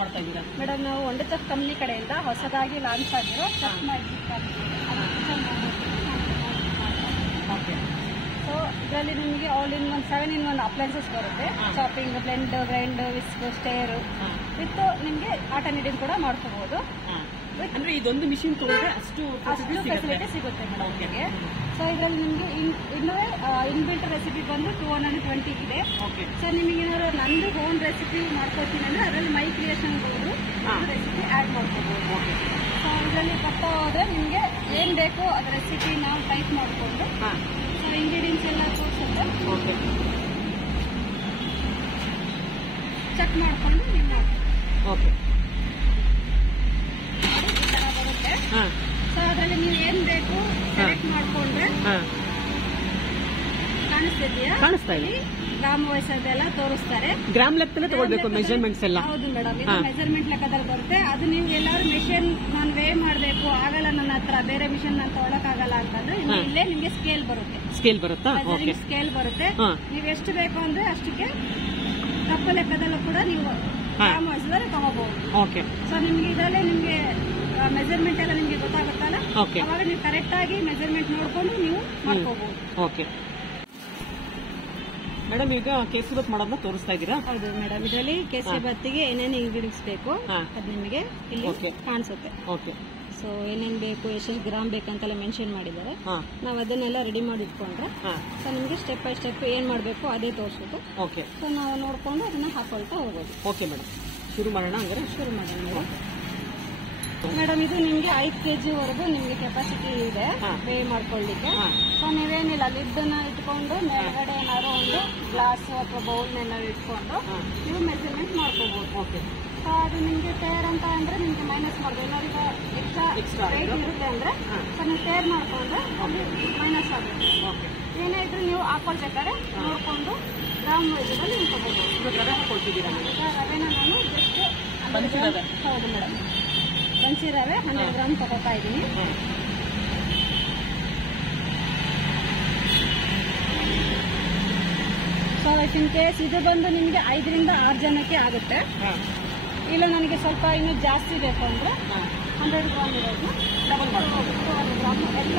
ಮಾಡ್ತಾ ಇದ್ದೀರಾ ಮೇಡಮ್? ನಾವು ಒಂಡೆ ಚೆಫ್ ಕಂಪ್ನಿ ಕಡೆಯಿಂದ ಹೊಸದಾಗಿ ಲಾಂಚ್ ಆಗಿರೋ ಚೆಫ್ ಮ್ಯಾಜಿಕ್. ಸೊ ಇದರಲ್ಲಿ ನಿಮಗೆ ಆಲ್ ಇನ್ 7 in 1 ಅಪ್ಲೈನ್ಸಸ್ ಬರುತ್ತೆ. Chopping, blend, grind, whisk, stair with ನಿಮಗೆ ಆಟ ನೀಡಿಂಗ್ ಕೂಡ ಮಾಡ್ಕೋಬಹುದು. ಅಂದ್ರೆ ಇದೊಂದು ಮಿಷಿನ್ ತಗೊಂಡ್ರೆ ಅಷ್ಟು ಫೆಸಿಲಿಟಿ ಸಿಗುತ್ತೆ ಮೇಡಮ್ ನಿಮಗೆ. ಸೊ ಇದರಲ್ಲಿ ನಿಮಗೆ ಇನ್ಬಿಲ್ಟ್ ರೆಸಿಪಿ ಬಂದು 220 ಇದೆ. ಸೊ ನಿಮಗೆ ಏನಾದ್ರು ನಂದು ಓನ್ ರೆಸಿಪಿ ಮಾಡ್ಕೊತೀನಿ ಅಂದ್ರೆ ಅದರಲ್ಲಿ ಮೈ ಕ್ರಿಯೇಷನ್ ರೆಸಿಪಿ ಆಡ್ ಮಾಡ್ಕೋಬಹುದು. ಸೊ ಇದರಲ್ಲಿ ಬರ್ತಾ ಹೋದ್ರೆ ನಿಮಗೆ ಏನ್ ಬೇಕು ಅದ್ರ ರೆಸಿಪಿ ನಾವು ಟೈಪ್ ಮಾಡ್ಕೊಂಡು ಸೊ ಇಂಗ್ರೀಡಿಯೆಂಟ್ಸ್ ಎಲ್ಲ ತೋರಿಸುತ್ತೆ. ಚೆಕ್ ಮಾಡ್ಕೊಂಡು ನೀವು ಮಾಡ್ತೀವಿ. ಸೊ ಅದರಲ್ಲಿ ನೀವು ಏನ್ ಬೇಕು ಸೆಲೆಕ್ಟ್ ಮಾಡ್ಕೊಂಡ್ರೆ ಕಾಣಿಸ್ತಾ ಇದೆ. ಗ್ರಾಮ್ ವೈಸ್ ಅದೆಲ್ಲ ತೋರಿಸ್ತಾರೆ. ಗ್ರಾಮ್ ಲೆಕ್ಕದಲ್ಲೇ ತಗೊಳ್ಬೇಕು ಮೆಜರ್ಮೆಂಟ್ಸ್ ಎಲ್ಲ. ಹೌದು ಮೇಡಮ್, ಇದು ಮೆಜರ್ಮೆಂಟ್ ಲೆಕ್ಕದಲ್ಲಿ ಬರುತ್ತೆ. ಅದು ನೀವು ಎಲ್ಲಾರು ಮಿಷನ್ ನಾನು ವೇ ಮಾಡಬೇಕು ಆಗಲ್ಲ, ನನ್ನ ಹತ್ರ ಬೇರೆ ಮಿಷನ್ ನಾನು ತಗೊಳಕ್ ಆಗಲ್ಲ ಅಂತಂದ್ರೆ ಇಲ್ಲೇ ನಿಮ್ಗೆ ಸ್ಕೇಲ್ ಬರುತ್ತೆ. ಸ್ಕೇಲ್ ಬರುತ್ತಾ? ಸ್ಕೇಲ್ ಬರುತ್ತೆ. ನೀವು ಎಷ್ಟು ಬೇಕು ಅಂದ್ರೆ ಅಷ್ಟಕ್ಕೆ ಕಪ್ಪು ಲೆಕ್ಕದಲ್ಲೂ ಕೂಡ ನೀವು ಗ್ರಾಮ್ ವೈಸ್ ತಗೋಬಹುದು. ಸೊ ನಿಮ್ಗೆ ಇದರಲ್ಲೇ ನಿಮ್ಗೆ ಮೆಜರ್ಮೆಂಟ್ ಎಲ್ಲ ನಿಮ್ಗೆ ಗೊತ್ತಾಗುತ್ತಲ್ಲ, ಅವಾಗ ನೀವು ಕರೆಕ್ಟ್ ಆಗಿ ಮೆಜರ್ಮೆಂಟ್ ನೋಡ್ಕೊಂಡು ನೀವು ಮಾಡ್ಕೋಬಹುದು. ಮೇಡಮ್ ಈಗ ಕೇಸರಿಬಾತ್ ಮಾಡೋದನ್ನ ತೋರಿಸ್ತಾ ಇದ್ದೀರಾ? ಹೌದು ಮೇಡಮ್, ಇದರಲ್ಲಿ ಕೇಸರಿಬಾತಿಗೆ ಏನೇನು ಇಂಗ್ರೀಡಿಯೆಂಟ್ಸ್ ಬೇಕು ಅದು ನಿಮಗೆ ಇಲ್ಲಿ ಕಾಣಿಸುತ್ತೆ. ಸೊ ಏನೇನ್ ಬೇಕು, ಎಷ್ಟೆಷ್ಟು ಗ್ರಾಮ್ ಬೇಕಂತೆಲ್ಲ ಮೆನ್ಷನ್ ಮಾಡಿದ್ದಾರೆ. ನಾವು ಅದನ್ನೆಲ್ಲ ರೆಡಿ ಮಾಡಿ ಇಟ್ಕೊಂಡ್ರೆ ಸೊ ನಿಮ್ಗೆ ಸ್ಟೆಪ್ ಬೈ ಸ್ಟೆಪ್ ಏನ್ ಮಾಡ್ಬೇಕು ಅದೇ ತೋರಿಸುತ್ತೆ. ಸೊ ನಾವು ನೋಡ್ಕೊಂಡು ಅದನ್ನ ಹಾಕೊಳ್ತಾ ಹೋಗೋದು. ಓಕೆ ಮೇಡಮ್, ಶುರು ಮಾಡೋಣ. ಹಂಗಾರೆ ಶುರು ಮಾಡೋಣ ಮೇಡಮ್. ಇದು ನಿಮ್ಗೆ 5 kg ವರೆಗೂ ನಿಮ್ಗೆ ಕೆಪಾಸಿಟಿ ಇದೆ ವೇ ಮಾಡ್ಕೊಳ್ಳಿಕ್ಕೆ. ಸೊ ನೀವೇನಿಲ್ಲ ಲಿಡ್ನ ಇಟ್ಕೊಂಡು ಮೇಲ್ಗಡೆ ಏನಾದ್ರು ಒಂದು ಗ್ಲಾಸ್ ಅಥವಾ ಬೌಲ್ ಏನಾದ್ರು ಇಟ್ಕೊಂಡು ನೀವು ಮೆಜರ್ಮೆಂಟ್ ಮಾಡ್ಕೋಬಹುದು. ಸೊ ಅದು ನಿಮ್ಗೆ ಟೇರ್ ಅಂತ ಅಂದ್ರೆ ನಿಮ್ಗೆ ಮೈನಸ್ ಮಾಡ್ಬೋದು. ಏನಾದ್ರು ಎಕ್ಸ್ಟ್ರಾ ವೇಟ್ ಇರುತ್ತೆ ಅಂದ್ರೆ ಸೊ ನೀವು ಟೇರ್ ಮಾಡ್ಕೊಂಡ್ರೆ ಅಲ್ಲಿ ಮೈನಸ್ ಆಗುತ್ತೆ. ಏನೇ ಇದ್ರು ನೀವು ಹಾಕೊಳ್ಬೇಕಾದ್ರೆ ನೋಡ್ಕೊಂಡು ಗ್ರಾಮ್ ವೈಸಲ್ಲಿ ನೀವು ತಗೋಬಹುದು. ರವೆನ ನಾನು ಜಸ್ಟ್ ಹೌದು ಮೇಡಮ್, ಬನ್ಸಿ ರವೆ 100 ಗ್ರಾಮ್ ತಗೋತಾ ಇದ್ದೀನಿ. ಸೊ ಇನ್ ಕೇಸ್ ಇದು ಬಂದು ನಿಮಗೆ 5 ರಿಂದ 6 ಜನಕ್ಕೆ ಆಗುತ್ತೆ. ಇಲ್ಲ ನನಗೆ ಸ್ವಲ್ಪ ಇನ್ನೂ ಜಾಸ್ತಿ ಬೇಕು ಅಂದ್ರೆ 100 ಗ್ರಾಮ್ ಇರೋದು 200 ಗ್ರಾಮ್ ಎಲ್ಲ.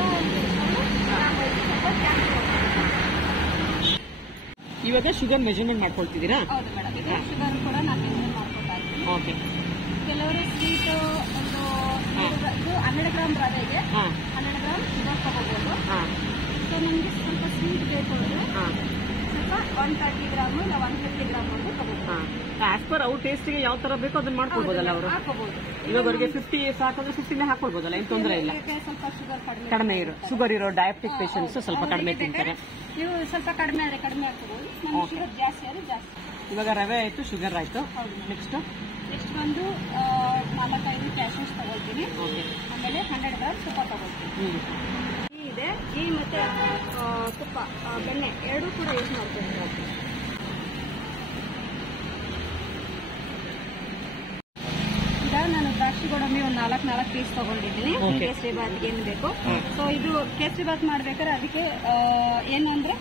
ಇವಾಗ ಶುಗರ್ ಮೆಜರ್ಮೆಂಟ್ ಮಾಡ್ಕೊಳ್ತಿದ್ದೀರಾ? ಹೌದು ಮೇಡಮ್, ಇದು ಶುಗರ್ ಕೂಡ ನಾನು ಮೆಜರ್ ಮಾಡ್ಕೊತಾ ಇದ್ದೀನಿ. ಕೆಲವರು ಸ್ವೀಟ್ ಒಂದು 12 ಗ್ರಾಮ್ ರವೆಗೆ 12 ಗ್ರಾಮ್ ಶುಗರ್ ತಗೋಬಹುದು. ಸೊ ನಿಮ್ಗೆ ಸ್ವಲ್ಪ ಸ್ವೀಟ್ ಬೇಕು ಅಂದ್ರೆ ಸ್ವಲ್ಪ 130 ಗ್ರಾಮ್ ಇಲ್ಲ 150 ಗ್ರಾಮ್ ಅಂತ ತಗೋಬಹುದು. ಆಸ್ ಪರ್ ಅವ್ರ ಟೇಸ್ಟ್ಗೆ ಯಾವ ತರ ಬೇಕೋ ಅದನ್ನ ಮಾಡ್ಕೊಳ್ಬೋದಲ್ಲ ಅವರು? ಹಾಕೋಬಹುದು. ಇವಾಗ ಅವರಿಗೆ 50 ಸಾಕಂದ್ರೆ 50 ಹಾಕೊಳ್ಬೋದಲ್ಲ, ಏನು ತೊಂದರೆ ಇಲ್ಲ. ಸ್ವಲ್ಪ ಶುಗರ್ ಕಡಿಮೆ ಶುಗರ್ ಇರೋ ಡಯಾಬಿಟಿಕ್ ಪೇಷಂಟ್ಸ್ ಸ್ವಲ್ಪ ಕಡಿಮೆ ತಿಂತಾರೆ. ನೀವು ಸ್ವಲ್ಪ ಕಡಿಮೆ ಆದ್ರೆ ಕಡಿಮೆ ಹಾಕೋಬಹುದು. ಶುಗರ್ ಜಾಸ್ತಿ ಆದ್ರೆ ಜಾಸ್ತಿ. ಇವಾಗ ರವೆ ಆಯ್ತು, ಶುಗರ್ ಆಯ್ತು. ನೆಕ್ಸ್ಟ್ ಬಂದು 4-5 ಕ್ಯಾಶ್ಯೂಸ್ ತಗೊಳ್ತೀನಿ. ಆಮೇಲೆ 100 ಗ್ರಾಮ್ ತುಪ್ಪ ತಗೊಳ್ತೀನಿ. ಇದೆ ಘೀ ಮತ್ತೆ ತುಪ್ಪ ಬೆಣ್ಣೆ ಎರಡೂ ಕೂಡ ಯೂಸ್ ಮಾಡ್ತೀನಿ. ಈಗ ನಾನು ದ್ರಾಕ್ಷಿ ಗೋಡಂಬಿ ಒಂದು 4 ಪೀಸ್ ತಗೊಂಡಿದ್ದೀನಿ. ಕೇಸರಿ ಬಾತ್ಗೆ ಏನು ಬೇಕು. ಸೊ ಇದು ಕೇಸರಿ ಬಾತ್ ಮಾಡ್ಬೇಕಾದ್ರೆ ಅದಕ್ಕೆ ಏನು ಅಂದ್ರೆ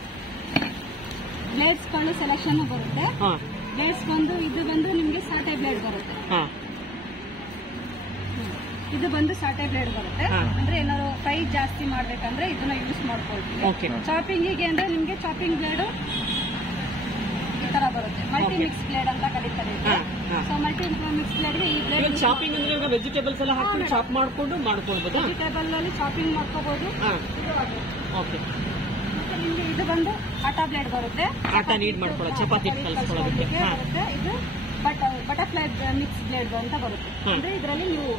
ಬ್ಲೇಡ್ಸ್ ಗಳು ಸೆಲೆಕ್ಷನ್ ಬರುತ್ತೆ. ಬ್ಲೇಡ್ಸ್ ಬಂದು ಇದು ಬಂದು ನಿಮ್ಗೆ ಸಾಟೆ ಬ್ಲೇಡ್ ಬರುತ್ತೆ. ಇದು ಬಂದು ಸಾಟೆ ಬ್ಲೇಡ್ ಬರುತ್ತೆ. ಅಂದ್ರೆ ಏನಾದ್ರು ಫ್ರೈ ಜಾಸ್ತಿ ಮಾಡ್ಬೇಕಂದ್ರೆ ಇದನ್ನ ಯೂಸ್ ಮಾಡ್ಕೊಳ್ತೀವಿ. ಚಾಪಿಂಗಿಗೆ ಅಂದ್ರೆ ನಿಮ್ಗೆ ಚಾಪಿಂಗ್ ಬ್ಲೇಡ್ ಈ ತರ ಬರುತ್ತೆ. ಮಲ್ಟಿ ಮಿಕ್ಸ್ ಬ್ಲೇಡ್ ಅಂತ ಕರೀತಾರೆ. ಸೊ ಮಲ್ಟಿ ಮಿಕ್ಸ್ ಬ್ಲೇಡ್ ಈ ಬ್ಲೇಡ್ ಚಾಪಿಂಗ್ ಅಂದ್ರೆ ವೆಜಿಟೇಬಲ್ಸ್ ಎಲ್ಲ ಹಾಕಿ ಚಾಪ್ ಮಾಡ್ಕೊಂಡು ಮಾಡ್ಕೊಳ್ಬಹುದು. ವೆಜಿಟೇಬಲ್ ಅಲ್ಲಿ ಚಾಪಿಂಗ್ ಮಾಡ್ಕೋಬಹುದು. ನಿಮ್ಗೆ ಇದು ಬಂದು ಆಟಾ ಬ್ಲೇಡ್ ಬರುತ್ತೆ. ಆಟಾ ನೀಡ್ ಮಾಡ್ಕೊಳ್ಳೋ ಚಪಾತಿ ಕಲಿಸ್ಕೊಳ್ಳೋದಕ್ಕೆ ಬರುತ್ತೆ. ಇದು ಬಟರ್ಫ್ಲೈ ಮಿಕ್ಸ್ ಬ್ಲೇಡ್ ಅಂತ ಬರುತ್ತೆ. ಅಂದ್ರೆ ಇದರಲ್ಲಿ ನೀವು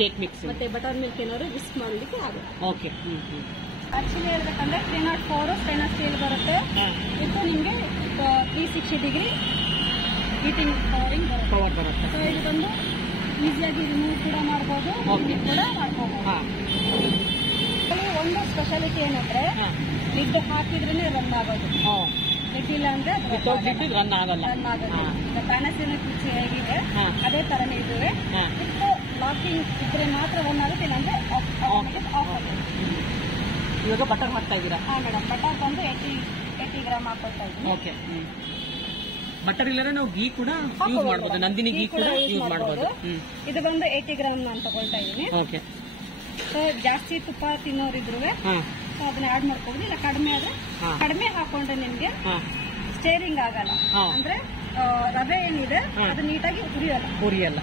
ಕೇಕ್ ಮಿಕ್ಸ್ ಮತ್ತೆ ಬಟರ್ ಮಿಲ್ಕ್ ಏನಾದ್ರು ವಿಸ್ಕ್ ಮಾಡಲಿಕ್ಕೆ ಆಗುತ್ತೆ. ಆಕ್ಚುಲಿ ಹೇಳ್ಬೇಕಂದ್ರೆ 304 ಸ್ಟೈನ್ಲೆಸ್ ಸ್ಟೀಲ್ ಬರುತ್ತೆ. ಇದು ನಿಮ್ಗೆ 360 ಡಿಗ್ರಿ ಹೀಟಿಂಗ್ ಪವರ್ ಬರುತ್ತೆ. ಸೊ ಇದು ಬಂದು ಈಸಿಯಾಗಿ ರಿಮೂವ್ ಕೂಡ ಮಾಡಬಹುದು, ಕೂಡ ಮಾಡ್ಕೋಬಹುದು. ಒಂದು ಸ್ಪೆಷಾಲಿಟಿ ಏನಂದ್ರೆ ಲಿಡ್ ಹಾಕಿದ್ರೇನೆ ರನ್ ಆಗೋದು. ಲಿಡ್ ಇಲ್ಲ ಅಂದ್ರೆ ರನ್ ಆಗಲ್ಲ. ಈಗ ಪ್ಯಾನಸೋನಿಕ್ ಮಿಕ್ಸಿ ಹೇಗಿದೆ ಅದೇ ತರನೇ ಇದುವೆ. ಲಾಕಿಂಗ್ ಇದ್ರೆ ಮಾತ್ರ ರನ್ ಆಗುತ್ತೆ, ಇಲ್ಲಾಂದ್ರೆ ಆಫ್ ಆಗುತ್ತೆ. ಇವಾಗ ಬಟರ್ ಹಾಕ್ತಾ ಇದ್ದೀರಾ? ಹಾ ಮೇಡಮ್, ಬಟರ್ ಬಂದು 80 ಗ್ರಾಮ್ ಹಾಕೊಳ್ತಾ ಇದ್ದೀನಿ. ಬಟರ್ ಇಲ್ಲದ್ರೆ ನಾವು ಗೀ ಕೂಡ ಯೂಸ್ ಮಾಡಬಹುದು, ನಂದಿನಿ ಗೀ ಕೂಡ ಯೂಸ್ ಮಾಡಬಹುದು. ಇದು ಬಂದು 80 ಗ್ರಾಮ್ ನಾನು ತಗೊಳ್ತಾ ಇದ್ದೀನಿ. ಓಕೆ. ಸೊ ಜಾಸ್ತಿ ತುಪ್ಪ ತಿನ್ನೋರಿದ್ರು ಅದನ್ನ ಆಡ್ ಮಾಡ್ಕೋಬಹುದು. ಇಲ್ಲ ಕಡಿಮೆ ಆದ್ರೆ ಕಡಿಮೆ ಹಾಕೊಂಡ್ರೆ ನಿಮ್ಗೆ ಸ್ಟೇರಿಂಗ್ ಆಗಲ್ಲ. ಅಂದ್ರೆ ರವೆ ಏನಿದೆ ಅದು ನೀಟಾಗಿ ಉರಿಯಲ್ಲ.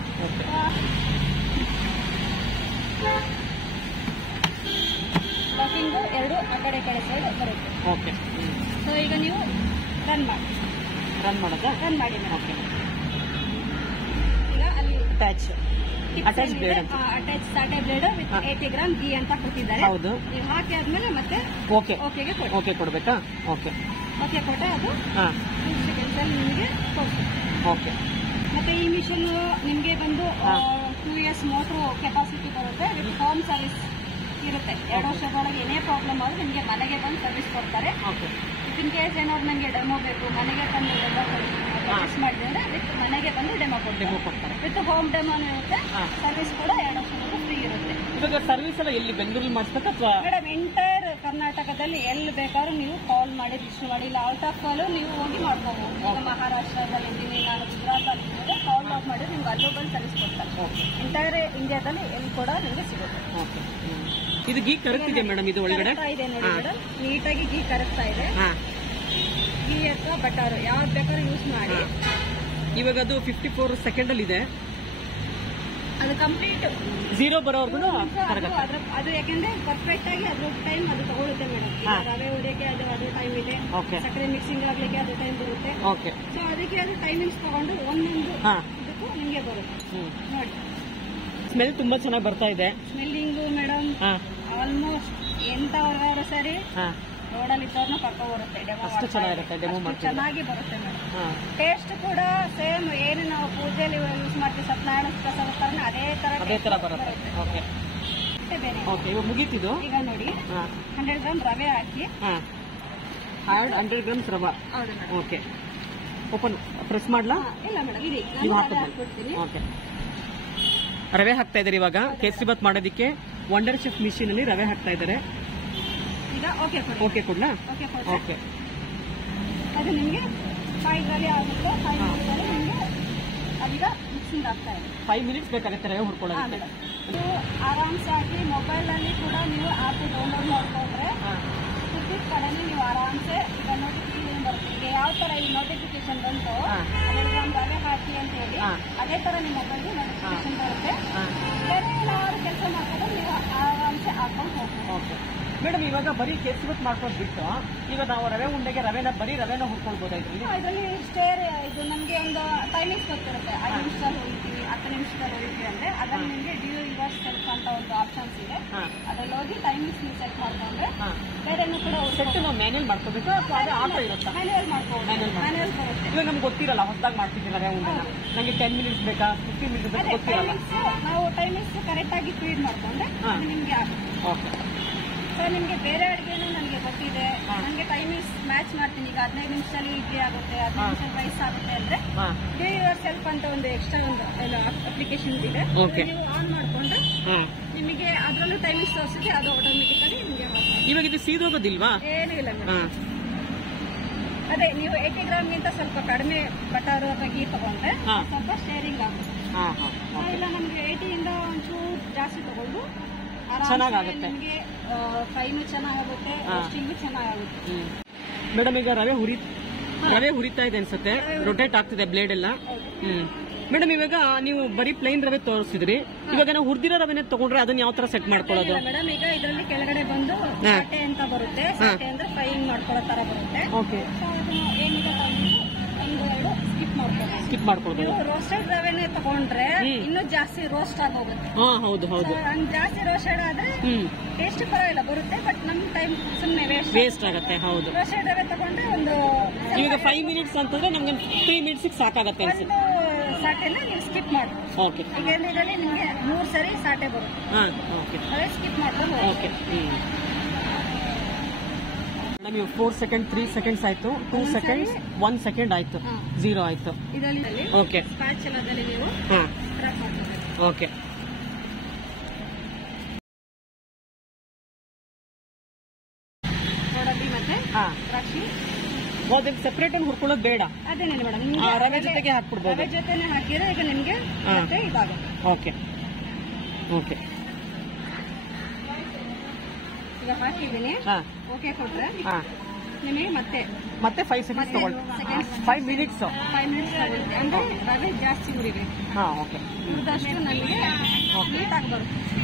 ಲಾಕಿಂಗು 2 ಆ ಕಡೆ ಸೈಡ್ ಬರುತ್ತೆ. ಓಕೆ. ಸೊ ಈಗ ನೀವು ರನ್ ಮಾಡಿ ಈಗ ಅಲ್ಲಿ attach saute blade with 80 gram ghee ಅಂತ ಕೊಟ್ಟಿದ್ದಾರೆ. ಹೌದು. ನೀವು ಹಾಕಿ ಆದ್ಮೇಲೆ ಮತ್ತೆ ಓಕೆ ಕೊಡ್ಬೇಕಾ? ಓಕೆ ಕೊಟ್ಟೆ ಅದು 2 ಸೆಕೆಂಡ್ಸ್ ಅಲ್ಲಿ ನಿಮಗೆ ಕೊಡ್ತೀವಿ. ಓಕೆ. ಮತ್ತೆ ಈ ಮಿಷನ್ ನಿಮ್ಗೆ ಬಂದು 2 years ಮೋಟರ್ ಕೆಪಾಸಿಟಿ ಬರುತ್ತೆ. ವಿತ್ ಹೋಮ್ ಸರ್ವಿಸ್ ಇರುತ್ತೆ. 2 ವರ್ಷದೊಳಗೆ ಏನೇ ಪ್ರಾಬ್ಲಮ್ ಆದ್ರೂ ನಿಮ್ಗೆ ಮನೆಗೆ ಬಂದು ಸರ್ವಿಸ್ ಕೊಡ್ತಾರೆ. ಇನ್ ಕೇಸ್ ಏನಾದ್ರು ನಂಗೆ ಡೆಮೋ ಬೇಕು, ಮನೆಗೆ ಬಂದು ಡೆಮೋ ಸರ್ವಿಸ್ ಮಾಡಿದ್ರೆ ವಿತ್ ಮನೆಗೆ ಬಂದು ಡೆಮೋ ಕೊಡ್ತಾರೆ. ವಿತ್ ಹೋಮ್ ಡೆಮೋ ಇರುತ್ತೆ. ಸರ್ವಿಸ್ ಕೂಡ 2 ವರ್ಷದವರೆಗೂ ಫ್ರೀ ಇರುತ್ತೆ. ಇವಾಗ ಸರ್ವಿಸ್ ಎಲ್ಲ ಎಲ್ಲಿ ಬೆಂಗಳೂರಲ್ಲಿ ಮಾಡಿಸ್ಬೇಕಾ ಅಥವಾ ಮೇಡಮ್ ಎಂಟೈರ್ ಕರ್ನಾಟಕದಲ್ಲಿ ಎಲ್ಲಿ ಬೇಕಾದ್ರೂ ನೀವು ಕಾಲ್ ಮಾಡಿ ರಿಜಿಸ್ಟರ್ ಮಾಡಿ. ಇಲ್ಲ ಔಟ್ ಆಫ್ ಕಾಲು ನೀವು ಹೋಗಿ ಮಾಡ್ಕೋಬಹುದು. ಈಗ ಮಹಾರಾಷ್ಟ್ರದಲ್ಲಿ ಇದ್ದೀನಿ, ನಾನು ಗುಜರಾತಲ್ಲಿ ಇದ್ದೀನಿ, ಕಾಲ್ ಔಟ್ ಮಾಡಿದ್ರೆ ನಿಮ್ಗೆ ಅಲ್ಲೂ ಬಂದು ಸರ್ವಿಸ್ ಕೊಡ್ತಾರೆ. ಎಂಟೈರ್ ಇಂಡಿಯಾದಲ್ಲಿ ಎಲ್ಲಿ ಕೂಡ ನಿಮಗೆ ಸಿಗುತ್ತೆ. ಇದು ಗೀ ಕರಗ್ತಿದೆ ಮೇಡಮ್, ಇದು ಒಳಗಡೆ ಇದೆ ನೋಡಿ ಮೇಡಮ್, ನೀಟಾಗಿ ಗೀ ಕರಗ್ತಾ ಇದೆ. ಗೀ ಅಥವಾ ಬಟರ್ ಯಾವ್ದು ಬೇಕಾದ್ರೂ ಯೂಸ್ ಮಾಡಿ. ಇವಾಗ ಅದು 54 ಸೆಕೆಂಡ್ ಅಲ್ಲಿ ಇದೆ. ಅದು ಕಂಪ್ಲೀಟ್ 0 ಬರೋವರೆಗೂ ಅದು ಯಾಕಂದ್ರೆ ಪರ್ಫೆಕ್ಟ್ ಆಗಿ ಅದ್ರ ಟೈಮ್ ಅದು ತಗೊಳುತ್ತೆ ಮೇಡಮ್. ರವೆ ಹೊಡಿಯಕ್ಕೆ ಅದು ಟೈಮ್ ಇದೆ, ಸಕ್ಕರೆ ಮಿಕ್ಸಿಂಗ್ ಆಗ್ಲಿಕ್ಕೆ ಅದು ಟೈಮ್ ಬರುತ್ತೆ. ಸೊ ಅದಕ್ಕೆ ಅದು ಟೈಮಿಂಗ್ಸ್ ತಗೊಂಡು ಒಂದೊಂದು ಇದಕ್ಕೂ ನಿಮ್ಗೆ ಬರುತ್ತೆ ನೋಡಿ. ಸ್ಮೆಲ್ ತುಂಬಾ ಚೆನ್ನಾಗಿ ಬರ್ತಾ ಇದೆ. ಸ್ಮೆಲ್ಲಿಂಗು ಮೇಡಮ್ ಆಲ್ಮೋಸ್ಟ್ ಎಂತವ್ರು ಸರಿ ರೋಡಲ್ಲಿ ಇದ್ದವ್ರನ್ನ ಪಕ್ಕ ಬರುತ್ತೆ. ಚೆನ್ನಾಗಿ ಬರುತ್ತೆ ಮೇಡಮ್. ಟೇಸ್ಟ್ ಕೂಡ ಸೇಮ್ ಏನು ನಾವು ಪೂಜೆಯಲ್ಲಿ ಯೂಸ್ ಮಾಡ್ತೀವಿ, ಸತ್ಯನಾರಾಯಣ ಪ್ರಸಾದ ಅದೇ ತರ ಬರುತ್ತೆ. ಮುಗೀತಿದ್ದು ಈಗ ನೋಡಿ 100 ಗ್ರಾಮ್ ರವೆ ಹಾಕಿ 100 ಗ್ರಾಮ್ಸ್ ರವೆ. ಓಕೆ. ಓಪನ್ ಪ್ರೆಸ್ ಮಾಡ್ಲಾ? ಇಲ್ಲ ಮೇಡಮ್, ಇದೆ ಹಾಕ್ಬಿಡ್ತೀನಿ. ಓಕೆ. ರವೆ ಹಾಕ್ತಾ ಇದ್ದಾರೆ ಇವಾಗ. ಕೇಸರಿ ಬಾತ್ ಮಾಡೋದಕ್ಕೆ ವಂಡರ್ ಶೆಫ್ ಮಿಷಿನ್ ಅಲ್ಲಿ ರವೆ ಹಾಕ್ತಾ ಇದ್ದಾರೆ. ಓಕೆ ಕೊಡ್ಲಾ? ಓಕೆ. ಅದು ನಿಮಗೆ 5 ರಲ್ಲಿ ಆಗುತ್ತೆ. 5 ಮಿನಿಟ್ಸ್ ನಿಮಗೆ ಅದೀಗ ಮಿಕ್ಸಿಂಗ್ ಆಗ್ತಾ ಇದೆ. 5 ಮಿನಿಟ್ಸ್ ಬೇಕಾಗುತ್ತೆ ರವೆ ಹುರ್ಕೊಳ್ಳೋದಕ್ಕೆ. ನೀವು ಆರಾಮ್ಸೆ ಆಗಿ ಮೊಬೈಲ್ ಅಲ್ಲಿ ಕೂಡ ನೀವು ಆಪ್ ಡೌನ್ಲೋಡ್ ಮಾಡ್ಕೊಂಡ್ರೆ ಪ್ರತಿ ಕಡೆನೇ ನೀವು ಆರಾಮ್ಸೆ ಈಗ ನೋಟಿಫಿಕೇಶನ್ ಬರುತ್ತೆ. ಈಗ ಯಾವ ತರ ಈ ನೋಟಿಫಿಕೇಶನ್ ಬಂತು 100 ಗ್ರಾಮ್ ರವೆ ಹಾಕಿ ಅಂತ ಹೇಳಿ ಅದೇ ತರ ನಿಮ್ಮ ಮೊಬೈಲ್ಗೆ ನೋಟಿಫಿಕೇಶನ್ ಬರುತ್ತೆ. ಬೇರೆ ಏನಾದ್ರು ಕೆಲಸ ಮಾಡ್ಕೊಂಡ್ರೆ ನೀವು ಆರಾಮ್ಸೆ ಹಾಕೊಂಡು ಹೋಗ್ಬೋದು. ಮೇಡಮ್ ಇವಾಗ ಬರೀ ಕೇಸರಿ ಬಾತ್ ಮಾಡ್ಕೊಂಡು ಬಿಟ್ಟು ಈಗ ನಾವು ರವೆ ಉಂಡೆಗೆ ಬರೀ ರವೆನ ಹುರ್ಕೊಳ್ಬೋದಾ ಇದರಲ್ಲಿ? ಸ್ಟೇರ್ ಇದು ನಮಗೆ ಒಂದು ಟೈಮಿಂಗ್ಸ್ ಗೊತ್ತಿರುತ್ತೆ. 5 ನಿಮಿಷದಲ್ಲಿ ಹೋಗ್ತೀವಿ, 10 ನಿಮಿಷದಲ್ಲಿ ಹೋಗ್ತೀವಿ ಅಂದ್ರೆ ಅದ್ರಲ್ಲಿ ನಿಮಗೆ ಡ್ಯೂ ರಿವರ್ಸ್ ಸೆಲ್ಫ್ ಅಂತ ಒಂದು ಆಪ್ಷನ್ಸ್ ಇದೆ. ಅದ್ರಲ್ಲಿ ಹೋಗಿ ಟೈಮಿಂಗ್ಸ್ ನೀವು ಸೆಟ್ ಮಾಡ್ಕೊಂಡ್ರೆ ಬೇರೆನೂ ಕೂಡ ಸೆಟ್ ನಾವು ಮ್ಯಾನ್ಯಲ್ ಮಾಡ್ಕೋಬೇಕು ಅಥವಾ ಅದೇ ಆಟೋ ಇರುತ್ತೆ? ಮ್ಯಾನ್ಯಲ್ ಮಾಡ್ಕೋಬಹುದು. ಮ್ಯಾನ್ಯಲ್ ಬರುತ್ತೆ. ಇವಾಗ ನಮ್ಗೆ ಗೊತ್ತಿರಲ್ಲ, ಹೊಸದಾಗಿ ಮಾಡ್ತಿದ್ದೀವಿ ರವೆ ಉಂಡೆನ, ನನಗೆ 10 ಮಿನಿಟ್ಸ್ ಬೇಕಾ 15 ಮಿನಿಟ್ಸ್ ಬೇಕಾ ಗೊತ್ತಿರಲ್ಲ. ನಾವು ಟೈಮಿಂಗ್ಸ್ ಕರೆಕ್ಟ್ ಆಗಿ ಫೀಡ್ ಮಾಡ್ಕೊಂಡ್ರೆ ನಿಮ್ಗೆ ಆಗುತ್ತೆ. ಓಕೆ. ಸೊ ನಿಮ್ಗೆ ಬೇರೆ ಅಡುಗೆನೂ ನನಗೆ ಗೊತ್ತಿದೆ, ನನಗೆ ಟೈಮಿಂಗ್ಸ್ ಮ್ಯಾಚ್ ಮಾಡ್ತೀನಿ. ಈಗ 15 ನಿಮಿಷದಲ್ಲಿ ಇಡ್ಲಿ ಆಗುತ್ತೆ, 15 ನಿಮಿಷ ರೈಸ್ ಆಗುತ್ತೆ ಅಂದ್ರೆ ಡೂ ಯುವರ್ ಸೆಲ್ಫ್ ಅಂತ ಒಂದು ಎಕ್ಸ್ಟ್ರಾ ಒಂದು ಅಪ್ಲಿಕೇಶನ್ ಇದೆ. ನೀವು ಆನ್ ಮಾಡ್ಕೊಂಡ್ರೆ ನಿಮಗೆ ಅದರಲ್ಲೂ ಟೈಮಿಂಗ್ಸ್ ತೋರಿಸಿದ್ರೆ ಅದು ಆಟೋಮೆಟಿಕಲಿ ನಿಮಗೆ ಇವಾಗ ಇದು ಸೀದೋಗೋದಿಲ್ವಾ? ಏನೂ ಇಲ್ಲ ಮೇಡಮ್. ಅದೇ ನೀವು 80 ಗ್ರಾಮ್ಗಿಂತ ಸ್ವಲ್ಪ ಕಡಿಮೆ ಬಟರ್ ಅಥವಾ ಗೀ ತಗೊಂಡ್ರೆ ಸ್ವಲ್ಪ ಶೇರಿಂಗ್ ಆಗುತ್ತೆ. ಇಲ್ಲ ನಮ್ಗೆ 80 ಇಂದ ಒಂಚೂರು ಜಾಸ್ತಿ ತಗೊಂಡು ಚೆನ್ನಾಗುತ್ತೆ. ನಿಮಗೆ ಫ್ರೈನು ಚೆನ್ನಾಗುತ್ತೆ, ರೋಸ್ಟಿಂಗು ಚೆನ್ನಾಗುತ್ತೆ. ಮೇಡಮ್ ಈಗ ರವೆ ಹುರಿತಾ ಇದೆ ಅನ್ಸುತ್ತೆ, ರೊಟೇಟ್ ಆಗ್ತಿದೆ ಬ್ಲೇಡ್ ಎಲ್ಲ. ಮೇಡಮ್ ಇವಾಗ ನೀವು ಬರೀ ಪ್ಲೈನ್ ರವೆ ತೋರಿಸಿದ್ರಿ, ಇವಾಗ ನಾವು ಹುರಿದಿರೋ ರವೆನೇ ತಗೊಂಡ್ರೆ ಅದನ್ನ ಯಾವ ತರ ಸೆಟ್ ಮಾಡ್ಕೊಳ್ಳೋದು? ಮೇಡಮ್ ಈಗ ಇದರಲ್ಲಿ ಕೆಳಗಡೆ ಬಂದು ಸಾಟೆ ಅಂತ ಬರುತ್ತೆ. ಸಾಟೆ ಅಂದ್ರೆ ಫ್ರೈಯಿಂಗ್ ಮಾಡ್ಕೊಳ್ಳೋ ತರ ಬರುತ್ತೆ. ಓಕೆ. ಏನಿದೆ ಸ್ಕಿಪ್ ಮಾಡ್ಕೊಳ್ಬೋದು. ರೋಸ್ಟೆಡ್ ರವೆನೇ ತಗೊಂಡ್ರೆ ಇನ್ನೂ ಜಾಸ್ತಿ ರೋಸ್ಟ್ ಆಗೋಗುತ್ತೆ. ಹೌದು. ಜಾಸ್ತಿ ರೋಸ್ಟೆಡ್ ಆದ್ರೆ ಟೇಸ್ಟ್ ಪರವಾಗಿಲ್ಲ ಬರುತ್ತೆ, ಬಟ್ ನಮ್ ಟೈಮ್ ಸುಮ್ಮನೆ ವೇಸ್ಟ್ ಆಗುತ್ತೆ. ಹೌದು. ರೋಸ್ಟೆಡ್ ರವೆ ತಗೊಂಡ್ರೆ ಒಂದು ಇವಾಗ 5 ಮಿನಿಟ್ಸ್ ಅಂತಂದ್ರೆ ನಮ್ಗೆ 3 ಮಿನಿಟ್ಸ್ ಸಾಕಾಗತ್ತೆ ಅನ್ಸುತ್ತೆ. ಸಾಟೆನ ನೀವು ಸ್ಕಿಪ್ ಮಾಡಿ. ಓಕೆ. ಈಗ ಇದರಲ್ಲಿ ನಿಮ್ಗೆ 3 ಸರಿ ಸಾಟೆ ಬರುತ್ತೆ. ಅದೇ ಸ್ಕಿಪ್ ಮಾಡ್ಕೊಂಡು. ಓಕೆ. ಮೇಡಮ್ 4 ಸೆಕೆಂಡ್ 3 ಸೆಕೆಂಡ್ಸ್ ಆಯ್ತು, 2 ಸೆಕೆಂಡ್ಸ್ 1 ಸೆಕೆಂಡ್ ಆಯ್ತು, 0 ಆಯ್ತು. ಇದರಲ್ಲಿ ಓಕೆ. ಸ್ಪ್ಯಾಚುಲಾದಲ್ಲಿ ನೀವು ರಬ್ ಮಾಡ್ತೀವಿ. ಓಕೆ. ಗೋಡಂಬಿ ಮತ್ತೆ ದ್ರಾಕ್ಷಿ ಅದಕ್ಕೆ ಸೆಪರೇಟ್ ಆಗಿ ಹುರ್ಕೊಳ್ಳೋದು ಬೇಡ, ಅದೇನೇ ಮೇಡಮ್, ರವೆ ಜೊತೆಗೆ ಹಾಕ್ಬಿಡ್ಬೋದು. ರವೆ ಜೊತೆನೆ ಹಾಕಿದ್ರೆ ಈಗ ನಿಮ್ಗೆ ಮತ್ತೆ ಇದಾಗುತ್ತೆ. ಓಕೆ ಓಕೆ, ಈಗ ಹಾಕಿದ್ದೀನಿ, ಓಕೆ ಕೊಟ್ರೆ ನಿಮಗೆ ಮತ್ತೆ 5 ಸೆಕೆಂಡ್ಸ್ ತಗೊಳ್ಳಿ. 5 ಮಿನಿಟ್ಸ್ ಆಗುತ್ತೆ. ಅಂದ್ರೆ ರವೆ ಜಾಸ್ತಿ ಹುರಿಬೇಕು. ಓಕೆ, ಹುರಿದಷ್ಟು ನಮಗೆ ನೀಟಾಗಿ ಬರುತ್ತೆ.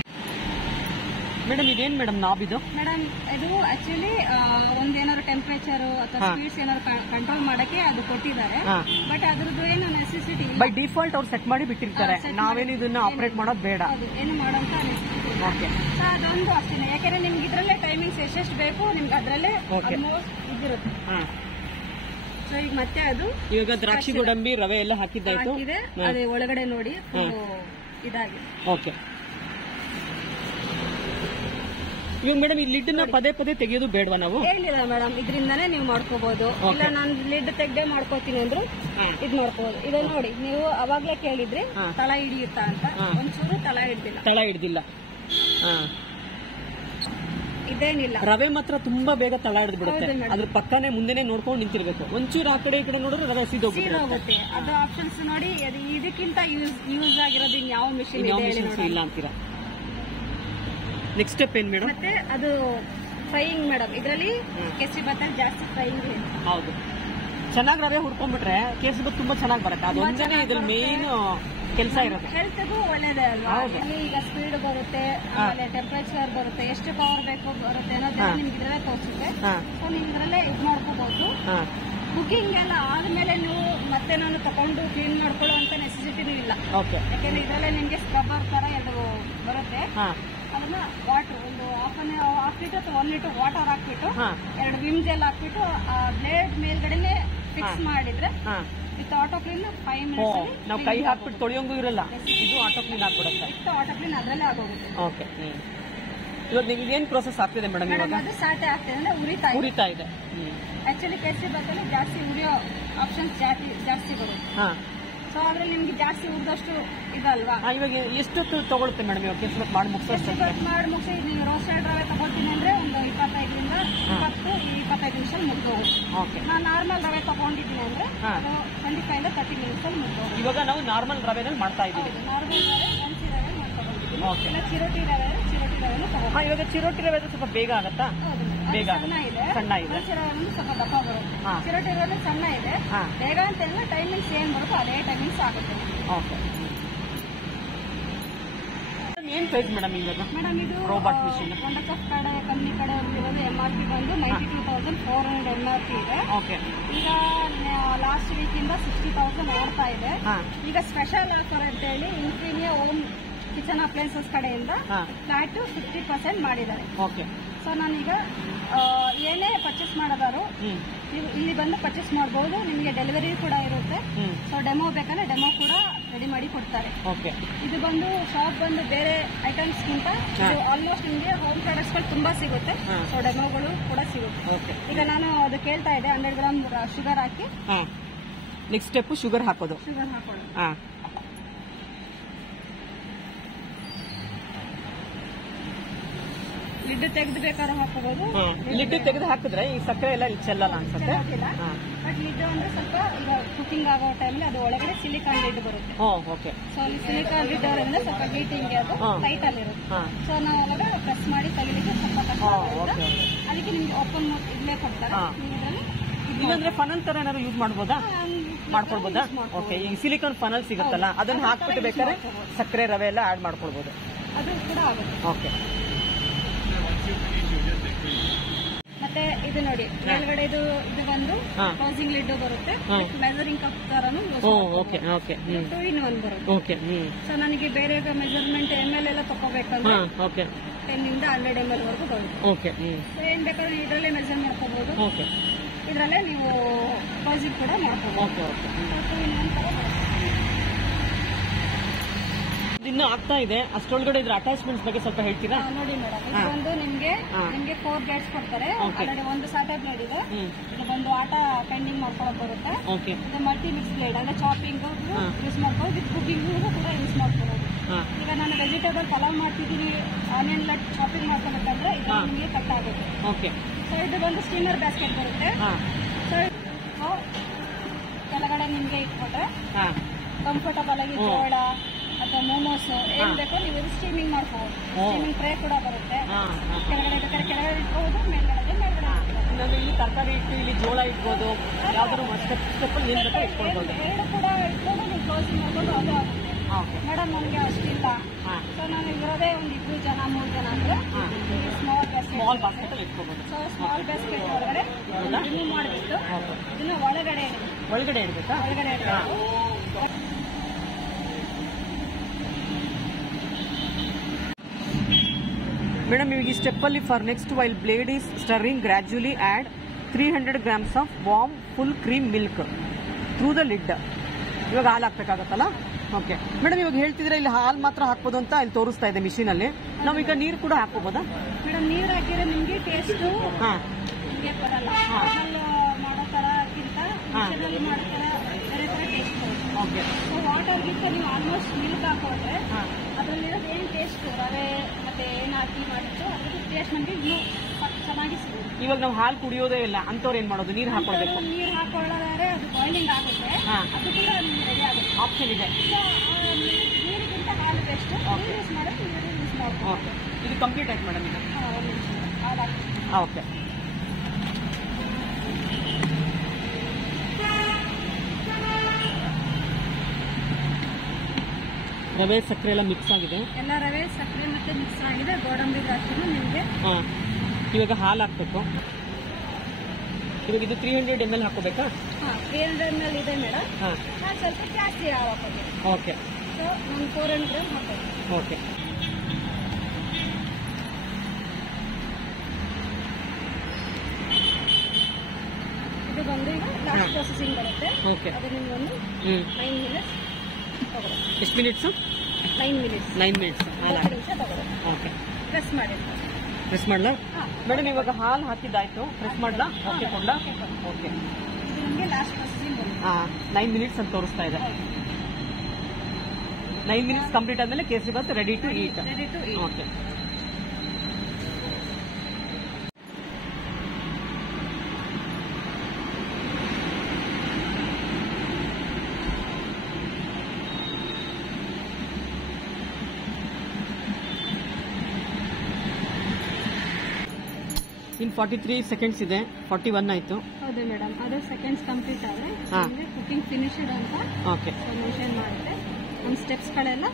ಮೇಡಮ್ ಇದೇನು ಮೇಡಮ್ ನಾಬ್ ಇದು? ಮೇಡಮ್ ಇದು ಆಕ್ಚುಲಿ ಒಂದೇನಾದ್ರು ಟೆಂಪರೇಚರ್ ಅಥವಾ ಸ್ವೀಟ್ಸ್ ಏನಾದ್ರು ಕಂಟ್ರೋಲ್ ಮಾಡಕ್ಕೆ ಅದು ಕೊಟ್ಟಿದ್ದಾರೆ. ಬಟ್ ಅದ್ರದ್ದು ಏನು ನೆಸೆಸಿಟಿ ಇಲ್ಲ. ಬೈ ಡಿಫಾಲ್ಟ್ ಅವ್ರು ಸೆಟ್ ಮಾಡಿ ಬಿಟ್ಟಿರ್ತಾರೆ, ನಾವೇನು ಇದನ್ನ ಆಪರೇಟ್ ಮಾಡೋದು ಬೇಡ. ಏನು ಮಾಡೋಂತ ನೆಸೆಸಿಟಿ ಇಲ್ಲ. ಓಕೆ, ಅದೊಂದು ಅಷ್ಟೇ. ಯಾಕಂದ್ರೆ ನಿಮ್ಗೆ ಇದ್ರಲ್ಲೇ ಟೈಮಿಂಗ್ಸ್ ಎಷ್ಟೆಷ್ಟು ಬೇಕು ನಿಮ್ಗೆ ಅದ್ರಲ್ಲೇ ಆಲ್ಮೋಸ್ಟ್ ಇದಿರುತ್ತೆ. ಸೊ ಈಗ ಮತ್ತೆ ಅದು ಇವಾಗ ದ್ರಾಕ್ಷಿ ಗೋಡಂಬಿ ರವೆ ಎಲ್ಲ ಹಾಕಿದ್ದಾಯ್ತು. ಅದೇ ಒಳಗಡೆ ನೋಡಿ ಇದಾಗಿದೆ. ಓಕೆ, ಇವಾಗ ಮೇಡಮ್ ಈ ಲಿಡ್ ನ ಪದೇ ಪದೇ ತೆಗೆಯೋದು ಬೇಡವಾ ನಾವು? ಏನಿಲ್ಲ ಮೇಡಮ್, ಇದರಿಂದಾನೇ ನೀವು ಮಾಡ್ಕೋಬಹುದು. ಇಲ್ಲ ನಾನು ಲಿಡ್ ತೆಗ್ದೆ ಮಾಡ್ಕೋತೀನಿ ಅಂದ್ರು ಇದ್ ಮಾಡ್ಕೋಬಹುದು. ಇದು ನೋಡಿ, ನೀವು ಅವಾಗ್ಲೇ ಕೇಳಿದ್ರಿ ತಳ ಹಿಡಿಯುತ್ತಾ ಅಂತ, ಒಂಚೂರು ತಳ ಹಿಡ್ದಿಲ್ಲ. ಇದೇನಿಲ್ಲ, ರವೆ ಮಾತ್ರ ತುಂಬಾ ಬೇಗ ತಳ ಹಿಡಿದು ಬಿಡುತ್ತೆ. ಅದ್ರ ಪಕ್ಕನೆ ಮುಂದೆನೆ ನೋಡ್ಕೊಂಡು ನಿಂತಿರ್ಬೇಕು. ಒಂಚೂರು ಆ ಕಡೆ ಈ ಕಡೆ ನೋಡಿದ್ರೆ ರವೆ ಸೀದೋಗುತ್ತೆ. ಅದು ಆಪ್ಷನ್ಸ್ ನೋಡಿ, ಇದಕ್ಕಿಂತ ಯೂಸ್ ಆಗಿರೋದು ಯಾವ ಮಿಷಿನ್ ಇಲ್ಲ ಅಂತೀರಾ? ನೆಕ್ಸ್ಟ್ ಸ್ಟೆಪ್ ಏನ್ ಮೇಡಮ್? ಮತ್ತೆ ಅದು ಫ್ರೈಯಿಂಗ್ ಮೇಡಮ್. ಇದರಲ್ಲಿ ಕೇಸರಿಬಾತ್ ಜಾಸ್ತಿ ಫ್ರೈಯಿಂಗ್. ಹೌದು, ಚೆನ್ನಾಗಿ ರವೆ ಹುರ್ಕೊಂಡ್ಬಿಟ್ರೆ ಕೇಸರಿಬಾತ್ ತುಂಬಾ ಚೆನ್ನಾಗಿ ಬರುತ್ತೆ. ಅದು ಒಂದೇ ಇದ್ರಲ್ಲಿ ಮೇನ್ ಕೆಲಸ ಇರೋದು. ಹೆಲ್ತ್ಗೂ ಒಳ್ಳೇದೇ ಅಲ್ವಾ? ಈಗ ಸ್ಪೀಡ್ ಬರುತ್ತೆ, ಆಮೇಲೆ ಟೆಂಪರೇಚರ್ ಬರುತ್ತೆ, ಎಷ್ಟು ಪವರ್ ಬೇಕು ಬರುತ್ತೆ ಅನ್ನೋದನ್ನ ನಿಮ್ಗೆ ಇದ್ರಲ್ಲೇ ತೋರಿಸುತ್ತೆ. ಸೊ ನೀವು ಇದ್ರಲ್ಲೇ ಇದು ಮಾಡ್ಕೋಬಹುದು. ಕುಕಿಂಗ್ ಎಲ್ಲ ಆದ್ಮೇಲೆ ನೀವು ಮತ್ತೆ ನಾನು ತಗೊಂಡು ಕ್ಲೀನ್ ಮಾಡ್ಕೊಳ್ಳುವಂತ ನೆಸೆಸಿಟಿನೂ ಇಲ್ಲ. ಯಾಕಂದ್ರೆ ಇದರಲ್ಲೇ ನಿಮ್ಗೆ ಸ್ಕ್ರಬ್ಬರ್ ತರ ಅದು ಬರುತ್ತೆ. ಅದನ್ನ ವಾಟರ್ ಒಂದು ಹಾಫ್ ಲೀಟರ್ ಅಥವಾ 1 ಲೀಟರ್ ವಾಟರ್ ಹಾಕ್ಬಿಟ್ಟು 2 ವಿಮ್ ಜೆಲ್ ಹಾಕ್ಬಿಟ್ಟು ಆ ಬ್ಲೇಡ್ ಮೇಲ್ಗಡೆನೆ ಫಿಕ್ಸ್ ಮಾಡಿದ್ರೆ ವಿತ್ ಆಟೋ ಕ್ಲೀನ್ 5 ಮಿನಿಟ್ಸ್ ನಾವು ಕೈ ಹಾಕ್ಬಿಟ್ಟು ತೊಳೆಯೋಂಗೂ ಇರಲ್ಲ. ಇದು ಆಟೋ ಕ್ಲೀನ್ ಆಗ್ಬಿಡುತ್ತೆ. ಆಟೋ ಕ್ಲೀನ್ ಅದರಲ್ಲೇ ಆಗೋಗುತ್ತೆ. ಓಕೆ, ಇವಾಗ ನೀವು ಇದೇನು ಪ್ರೋಸೆಸ್ ಆಗ್ತಿದೆ ಮೇಡಮ್? ಇವಾಗ ಅದು ಸಾಟೆ ಆಗ್ತಿದೆ ಅಂದ್ರೆ ಉರಿತಾ ಇದೆ. ಆಕ್ಚುಲಿ ಕೇಸರಿಬಾತಲ್ಲಿ ಜಾಸ್ತಿ ಉರಿಯೋ ಆಪ್ಷನ್ಸ್ ಜಾಸ್ತಿ ಬರುತ್ತೆ. ಸೊ ಅದ್ರಲ್ಲಿ ನಿಮ್ಗೆ ಜಾಸ್ತಿ ಉರಿದಷ್ಟು ಇದಲ್ವಾ? ಇವಾಗ ಎಷ್ಟು ತಗೊಳುತ್ತೆ ಮೇಡಮ್ ಇವಾಗ ಕೇಸರಿಬಾತ್ ಮಾಡಿ ಮುಗಿಸಿ ನೀವು ರೋಸ್ಟೆಡ್ ರವೆ ತಗೊಳ್ತೀನಿ ಅಂದ್ರೆ ಒಂದು 25ರಿಂದ 25 ನಿಮಿಷ ಮುಗ್ದೋಗುತ್ತೆ. ನಾನು ನಾರ್ಮಲ್ ರವೆ ತಗೊಂಡಿದ್ದೀನಿ ಅಂದ್ರೆ 25 ಇಂದ 30 ನಿಮಿಷ ಮುಗ್ದೋಗುತ್ತೆ. ಇವಾಗ ನಾವು ನಾರ್ಮಲ್ ರವೆನಲ್ಲಿ ಮಾಡ್ತಾ ಇದ್ದೀವಿ. ನಾರ್ಮಲ್ ರವೆ ಒಂಚಿ ರವೆ ಮಾಡ್ಕೊಂಡಿದ್ದೀನಿ. ಇಲ್ಲ ಚಿರೋಟಿ ರವೆನೂ ತಗೊಂಡು. ಇವಾಗ ಚಿರೋಟಿ ರವೆ ಸ್ವಲ್ಪ ಬೇಗ ಆಗತ್ತಾ? ಬೇಗ ಸಣ್ಣ ಇದೆ. ಸ್ವಲ್ಪ ದಪ್ಪ ಬರುತ್ತೆ. ಚಿರೋಟಿ ರವೆ ಸಣ್ಣ ಇದೆ. ಬೇಗ ಅಂತ ಹೇಳಿದ್ರೆ ಟೈಮಿಂಗ್ಸ್ ಏನ್ ಬರುತ್ತೋ ಅದೇ ಟೈಮಿಂಗ್ಸ್ ಆಗುತ್ತೆ. ಓಕೆ, ಏನ್ ಪ್ರೈಸ್ ಮೇಡಮ್ ಇವಾಗ? ಮೇಡಮ್ ಇದು robot machine wonder cup company ಕಡೆ ಇರೋದು MRP ಬಂದು 92,400 MRP ಇದೆ. ಓಕೆ, ಈಗ ಲಾಸ್ಟ್ ವೀಕ್ ಇಂದ 60,000 ಓಡ್ತಾ ಇದೆ. ಈಗ ಸ್ಪೆಷಲ್ ಆಫರ್ ಅಂತ ಹೇಳಿ ಇನ್ಫೀನಿಯಾ ಹೋಮ್ ಕಿಚನ್ ಅಪ್ಲೈನ್ಸಸ್ ಕಡೆಯಿಂದ ಫ್ಲಾಟ್ 50% ಮಾಡಿದ್ದಾರೆ. ಓಕೆ, ಸೊ ನಾನೀಗ ಏನೇ ಪರ್ಚೇಸ್ ಮಾಡೋದಾದ್ರು ಇಲ್ಲಿ ಬಂದು ಪರ್ಚೇಸ್ ಮಾಡಬಹುದು. ನಿಮಗೆ ಡೆಲಿವರಿ ಕೂಡ ಇರುತ್ತೆ. ಸೊ ಡೆಮೋ ಬೇಕಂದ್ರೆ ಡೆಮೋ ಕೂಡ ರೆಡಿ ಮಾಡಿ ಕೊಡ್ತಾರೆ. ಇದು ಬಂದು ಶಾಪ್ ಬಂದು ಬೇರೆ ಐಟಮ್ಸ್ ಗಿಂತ ಆಲ್ಮೋಸ್ಟ್ ನಿಮಗೆ ಹೋಮ್ ಪ್ರಾಡಕ್ಟ್ಸ್ ಗಳು ತುಂಬಾ ಸಿಗುತ್ತೆ. ಸೊ ಡೆಮೋಗಳು ಕೂಡ ಸಿಗುತ್ತೆ. ಈಗ ನಾನು ಅದು ಕೇಳ್ತಾ ಇದ್ದೆ 100 ಗ್ರಾಮ್ ಶುಗರ್ ಹಾಕಿ. ನೆಕ್ಸ್ಟ್ ಸ್ಟೆಪ್ ಶುಗರ್ ಹಾಕೋದು. ಲಿಡ್ ತೆಗೆದು ಬೇಕಾದ್ರೂ ಹಾಕೋಬಹುದು. ಲಿಡ್ ತೆಗೆದು ಹಾಕಿದ್ರೆ ಈ ಸಕ್ಕರೆ ಎಲ್ಲ ಚೆಲ್ಲಲ್ಲ ಅನ್ಸುತ್ತೆ. ಬಟ್ ಲಿಡ್ ಅಂದ್ರೆ ಸ್ವಲ್ಪ ಈಗ ಕುಕಿಂಗ್ ಆಗೋ ಟೈಮಲ್ಲಿ ಅದು ಒಳಗಡೆ ಸಿಲಿಕಾನ್ ಲಿಡ್ ಬರುತ್ತೆ. ಸೊ ಅಲ್ಲಿ ಸಿಲಿಕಾನ್ ಲಿಡ್ ಅವರಿಂದ ಸ್ವಲ್ಪ ಹೀಟಿಂಗ್ ಅದು ಟೈಟ್ ಆಗಿರುತ್ತೆ. ಸೊ ನಾವು ಒಳಗಡೆ ಪ್ರೆಸ್ ಮಾಡಿ ತೆಗಿಲಿಕ್ಕೆ ಸ್ವಲ್ಪ ಕಷ್ಟ ಆಗುತ್ತೆ. ಅದಕ್ಕೆ ನಿಮ್ಗೆ ಓಪನ್ ಇಲ್ಲೇ ಕೊಡ್ತಾರೆ. ಇಲ್ಲಾಂದ್ರೆ ಫನಲ್ ತರ ಏನಾದ್ರು ಯೂಸ್ ಮಾಡ್ಬೋದಾ? ಮಾಡ್ಕೊಳ್ಬೋದಾ? ಓಕೆ, ಈ ಸಿಲಿಕಾನ್ ಫನಲ್ ಸಿಗುತ್ತಲ್ಲ ಅದನ್ನ ಹಾಕ್ಬಿಟ್ಟು ಬೇಕಾದ್ರೆ ಸಕ್ಕರೆ ರವೆ ಎಲ್ಲ ಆಡ್ ಮಾಡ್ಕೊಳ್ಬಹುದು. ಅದು ಕೂಡ ಆಗುತ್ತೆ. ಓಕೆ, ಮತ್ತೆ ಇದು ನೋಡಿ ಮೇಲ್ಗಡೆ ಇದು ಬಂದು ಕ್ಲೋಸಿಂಗ್ ಲಿಡ್ ಬರುತ್ತೆ. ಮೆಜರಿಂಗ್ ಕಪ್ ತರನು 2 in 1 ಬರುತ್ತೆ. ಸೊ ನನಗೆ ಬೇರೆ ಮೆಜರ್ಮೆಂಟ್ ML ಎಲ್ಲ ತಗೋಬೇಕಂದ್ರೆ 10 ಇಂದ 100 ml ವರೆಗೂ ಬರುತ್ತೆ. ಏನ್ ಬೇಕಾದ್ರೆ ಇದರಲ್ಲೇ ಮೆಜರ್ ಮಾಡ್ಕೋಬಹುದು. ಇದರಲ್ಲೇ ನೀವು ಕ್ಲೋಸಿಂಗ್ ಕೂಡ ಮಾಡ್ಕೋಬಹುದು. ಇನ್ನು ಆಗ್ತಾ ಇದೆ. ಅಷ್ಟೊಳಗಡೆ ಇದ್ರ ಅಟ್ಯಾಚ್ಮೆಂಟ್ಸ್ ಬಗ್ಗೆ ಸ್ವಲ್ಪ ಹೇಳ್ತೀರಾ? ನೋಡಿ ಮೇಡಮ್, ಇದು ಒಂದು ನಿಮ್ಗೆ 4 ಗೇಟ್ಸ್ ಕೊಡ್ತಾರೆ. ಆಲ್ರೆಡಿ ಒಂದು ಸಾಟೆ ಬ್ಲೇಡ್ ಇದೆ. ಇದು ಒಂದು ಆಟ ಪೆಂಡಿಂಗ್ ಮಾಡ್ಕೊಳ್ಳೋಕೆ ಬರುತ್ತೆ. ಇದು ಮಲ್ಟಿ ಮಿಕ್ಸ್ ಬ್ಲೇಡ್ ಅಂದ್ರೆ ಚಾಪಿಂಗ್ ಯೂಸ್ ಮಾಡ್ಬೋದು, ವಿತ್ ಕುಕಿಂಗ್ ಕೂಡ ಯೂಸ್ ಮಾಡ್ಕೋಬಹುದು. ಈಗ ನಾನು ವೆಜಿಟೇಬಲ್ ಪಲಾವ್ ಮಾಡ್ತಿದ್ದೀನಿ, ಆನಿಯನ್ ಲಟ್ ಚಾಪಿಂಗ್ ಮಾಡ್ಕೋಬೇಕಂದ್ರೆ ಇದು ನಿಮಗೆ ಕಟ್ ಆಗುತ್ತೆ. ಸೊ ಇದು ಬಂದು ಸ್ಟೀಮರ್ ಬ್ಯಾಸ್ಕೆಟ್ ಬರುತ್ತೆ. ಸೊ ಕೆಳಗಡೆ ನಿಮ್ಗೆ ಇಟ್ಕೊಟ್ರೆ ಕಂಫರ್ಟಬಲ್ ಆಗಿ ಜೋಳ ಅಥವಾ ಮೋಮೋಸ್ ಏನ್ ಬೇಕೋ ನೀವು ಸ್ಟೀಮಿಂಗ್ ಮಾಡ್ಕೋಬಹುದು. ಸ್ಟೀಮಿಂಗ್ ಟ್ರೇ ಕೂಡ ಬರುತ್ತೆ. ಕೆಳಗಡೆ ಬೇಕಾದ್ರೆ ಕೆಳಗಡೆ ಇಟ್ಕೋಬಹುದು, ಮೇಲ್ಗಡೆ ಇಲ್ಲಿ ತರಕಾರಿ ಇಟ್ಟು ಇಲ್ಲಿ ಜೋಳ ಇಟ್ಬೋದು, ಯಾವ್ದಾದ್ರು ಸ್ಟೆಪ್ ಅಲ್ಲಿ ಏನ್ ಬೇಕಾದ್ರೆ ಇಟ್ಕೊಳ್ಬಹುದು. ಎರಡು ಕೂಡ ಇಟ್ಕೊಂಡು ನೀವು ಕ್ಲೋಸಿಂಗ್ ಮಾಡ್ಕೊಂಡು ಅದು ಆಗುತ್ತೆ. ಮೇಡಮ್ ನಮ್ಗೆ ಅಷ್ಟಿಲ್ಲ, ಸೊ ನಾನು ಇರೋದೇ ಒಂದು 2 ಜನ 3 ಜನ ಅಂದ್ರೆ ಸ್ಮಾಲ್ ಬಾಸ್ಕೆಟ್ ಅಲ್ಲಿ ಇಟ್ಕೋಬಹುದು. ಸೊ ಸ್ಮಾಲ್ ಬಾಸ್ಕೆಟ್ ಒಳಗಡೆ ರಿಮೂವ್ ಮಾಡಿಬಿಟ್ಟು ಇದನ್ನ ಒಳಗಡೆ ಇಡ್ಬೇಕಾ? ಒಳಗಡೆ ಇಡಬೇಕು. ಮೇಡಮ್ ಇವಾಗ ಈ ಸ್ಟೆಪ್ ಅಲ್ಲಿ for next while blade is stirring gradually add 300 grams of warm full cream milk through the lid. ಇವಾಗ ಹಾಲು ಹಾಕ್ಬೇಕಾಗತ್ತಲ್ಲ? ಓಕೆ ಮೇಡಮ್, ಇವಾಗ ಹೇಳ್ತಿದ್ರೆ ಇಲ್ಲಿ ಹಾಲು ಮಾತ್ರ ಹಾಕ್ಬೋದು ಅಂತ ಇಲ್ಲಿ ತೋರಿಸ್ತಾ ಇದೆ ಮಿಷಿನ್ ಅಲ್ಲಿ. ನಾವೀಗ ನೀರು ಕೂಡ ಹಾಕ್ಬೋದಾ? ಮೇಡಮ್ ನೀರು ಹಾಕಿದ್ರೆ ನಿಮ್ಗೆ ಟೇಸ್ಟ್ ನಿಮಗೆ ಬರಲ್ಲ. ಮಾಡೋ ತರಕ್ಕಿಂತ ಮಿಷನಲ್ಲಿ ಮಾಡೋ ತರ ಬೇರೆ ತರ ಟೇಸ್ಟ್ ಬರುತ್ತೆ. ಓಕೆ. ಸೊ ವಾಟರ್ಗಿಂತ ನೀವು ಆಲ್ಮೋಸ್ಟ್ ಮಿಲ್ಕ್ ಹಾಕೊಂಡ್ರೆ ಅದರಲ್ಲಿರೋದು ಏನು ಟೇಸ್ಟ್ ರವೆ ಮತ್ತೆ ಏನು ಹಾಕಿ ಮಾಡಿತ್ತು ಅದ್ರ ಟೇಸ್ಟ್ ನಮಗೆ ಇನ್ನೂ ಚೆನ್ನಾಗಿ ಸಿಗುತ್ತೆ. ಇವಾಗ ನಾವು ಹಾಲು ಕುಡಿಯೋದೇ ಇಲ್ಲ ಅಂತವ್ರು ಏನ್ ಮಾಡೋದು? ನೀರು ಹಾಕೊಳ್ಬೇಕು. ನೀರು ಹಾಕೊಳ್ಳೋದಾದ್ರೆ ಅದು ಬಾಯ್ಲಿಂಗ್ ಆಗುತ್ತೆ, ಅದು ಕೂಡ ನಿಮ್ಗೆ ರೆಡಿ ಆಗುತ್ತೆ. ಆಪ್ಷನ್ ಇದೆ. ನೀರಿಗಿಂತ ಹಾಲು ಬೆಸ್ಟ್. ನೀರು ಯೂಸ್ ಮಾಡೋದು ನೀರು ಯೂಸ್ ಮಾಡ್ಬೋದು. ಓಕೆ, ಇದು ಕಂಪ್ಲೀಟ್ ಆಯ್ತು ಮೇಡಮ್ ಈಗ? ಓಕೆ. ರವೆ ಸಕ್ಕರೆ ಎಲ್ಲ ಮಿಕ್ಸ್ ಆಗಿದೆ. ಎಲ್ಲ ರವೆ ಸಕ್ಕರೆ ಮತ್ತೆ ಮಿಕ್ಸ್ ಆಗಿದೆ. ಗೋಡಂಬಿ ದ್ರಾಕ್ಷಿ ನಿಮಗೆ. ಇವಾಗ ಹಾಲು ಹಾಕ್ಬೇಕು. ಇವಾಗ ಇದು 300 ml ಹಾಕೋಬೇಕಾ? 300 ml ಇದೆ ಮೇಡಮ್. ನಾನು ಸ್ವಲ್ಪ ಜಾಸ್ತಿ ಹಾಲು ಹಾಕೋದು. ಓಕೆ. ಸೊ ನಾನು 400 ಗ್ರಾಮ್ ಹಾಕೋದು. ಓಕೆ. ಇದು ಬಂದು ಈಗ ಲಾಸ್ಟ್ ಪ್ರೊಸೆಸಿಂಗ್ ಬರುತ್ತೆ. ಓಕೆ. ಅದು ನಿಮ್ಗೊಂದು 9 ಮಿನಿಟ್ಸ್ ತಗೊಳ್ಳಿ. ಎಷ್ಟು ಮಿನಿಟ್ಸ್? 9 ಮಿನಿಟ್ಸ್. 9 ಮಿನಿಟ್ಸ್. ನಿಮಿಷ ತಗೊಳ್ಳಿ. ಓಕೆ. ಪ್ರೆಸ್ ಮಾಡಿ. ಪ್ರೆಸ್ ಮಾಡ್ಲಾ ಮೇಡಮ್? ಇವಾಗ ಹಾಲು ಹಾಕಿದ್ದಾಯ್ತು. ಪ್ರೆಸ್ ಮಾಡ್ಲಾ? ಓಕೆ ಕೊಡ್ಲಾ? ಓಕೆ. ಇದು ನಿಮಗೆ ಲಾಸ್ಟ್ ಪ್ರೊಸೆಸಿಂಗ್ ಬರುತ್ತೆ. 9 ಮಿನಿಟ್ಸ್ ಅಂತ ತೋರಿಸ್ತಾ ಇದೆ. 9 ಮಿನಿಟ್ಸ್ ಕಂಪ್ಲೀಟ್ ಆದ್ಮೇಲೆ kesari bath ready to eat. Okay. In 43 seconds ಇದೆ. 41 ಆಯ್ತು. ಹೌದು ಮೇಡಮ್, ಅದು ಸೆಕೆಂಡ್ಸ್ ಕಂಪ್ಲೀಟ್ ಆದ್ರೆ ಕುಕಿಂಗ್ ಫಿನಿಶ್ಡ್ ಅಂತ ಮೆನ್ಷನ್ ಮಾಡುತ್ತೆ. ಒಂದು ಸ್ಟೆಪ್ಸ್ ಗಳೆಲ್ಲ.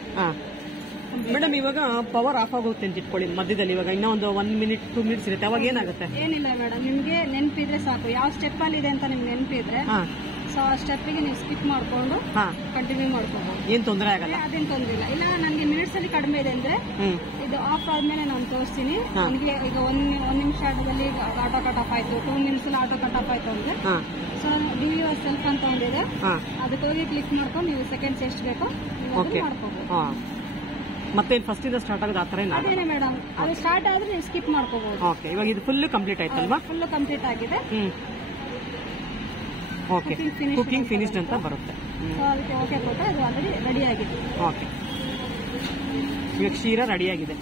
ಮೇಡಮ್ ಇವಾಗ ಪವರ್ ಆಫ್ ಆಗುತ್ತೆ ಅಂತ ಇಟ್ಕೊಳ್ಳಿ ಮಧ್ಯದಲ್ಲಿ. ಇವಾಗ ಇನ್ನೂ ಒಂದು 1 ಮಿನಿಟ್ 2 ಮಿನಿಟ್ಸ್ ಇರುತ್ತೆ. ಅವಾಗ ಏನಾಗುತ್ತೆ? ಏನಿಲ್ಲ ಮೇಡಮ್, ನಿಮ್ಗೆ ನೆನಪಿದ್ರೆ ಸಾಕು. ಯಾವ ಸ್ಟೆಪ್ ಅಲ್ಲಿ ಇದೆ ಅಂತ ನಿಮ್ಗೆ ನೆನಪಿದ್ರೆ ಸೊ ಆ ಸ್ಟೆಪ್ಗೆ ನೀವು ಸ್ಕಿಪ್ ಮಾಡ್ಕೊಂಡು ಕಂಟಿನ್ಯೂ ಮಾಡ್ಕೋಬಹುದು. ಏನ್ ತೊಂದರೆ ಆಗಲ್ಲ? ಅದೇನ್ ತೊಂದರೆ ಇಲ್ಲ. ಇಲ್ಲ ನನಗೆ ಮಿನಿಟ್ಸ್ ಅಲ್ಲಿ ಕಡಿಮೆ ಇದೆ ಅಂದ್ರೆ ಇದು ಆಫ್ ಆದ್ಮೇಲೆ ನಾನು ತೋರಿಸ್ತೀನಿ. ನನಗೆ ಈಗ 1 ನಿಮಿಷದಲ್ಲಿ ಆಟೋ ಕಟ್ ಆಫ್ ಆಯ್ತು, 2 ಮಿನಿಟ್ಸ್ ಅಲ್ಲಿ ಆಟೋ ಕಟ್ ಆಫ್ ಆಯ್ತು ಅಂದ್ರೆ ಸೊ ಡಿ ಯುವರ್ ಸೆಲ್ಫ್ ಅಂತ ಒಂದಿದೆ, ಅದಕ್ಕೆ ಹೋಗಿ ಕ್ಲಿಕ್ ಮಾಡ್ಕೊಂಡು ನೀವು ಸೆಕೆಂಡ್ಸ್ ಎಷ್ಟು ಬೇಕೋ ಮಾಡ್ಕೋಬಹುದು. ಮತ್ತೆ ಫಸ್ಟ್ ಇಂದ ಸ್ಟಾರ್ಟ್ ಆಗೋದು ಆತರ ಅದೇನೆ ಮೇಡಮ್, ಅದು ಸ್ಟಾರ್ಟ್ ಆದ್ರೆ ನೀವು ಸ್ಕಿಪ್ ಮಾಡ್ಕೋಬಹುದು. ಓಕೆ. ಇವಾಗ ಇದು ಫುಲ್ ಕಂಪ್ಲೀಟ್ ಆಯ್ತಲ್ವಾ? ಫುಲ್ ಕಂಪ್ಲೀಟ್ ಆಗಿದೆ. ಓಕೆ. ಕುಕಿಂಗ್ ಫಿನಿಶ್ಡ್ ಅಂತ ಬರುತ್ತೆ. ಸೊ ಅದಕ್ಕೆ ಓಕೆ ಕೊಟ್ಟು ಅದು ಆಲ್ರೆಡಿ ರೆಡಿ ಆಗಿದೆ. ಓಕೆ. ಇವಾಗ ಶೀರಾ ರೆಡಿ ಆಗಿದೆ.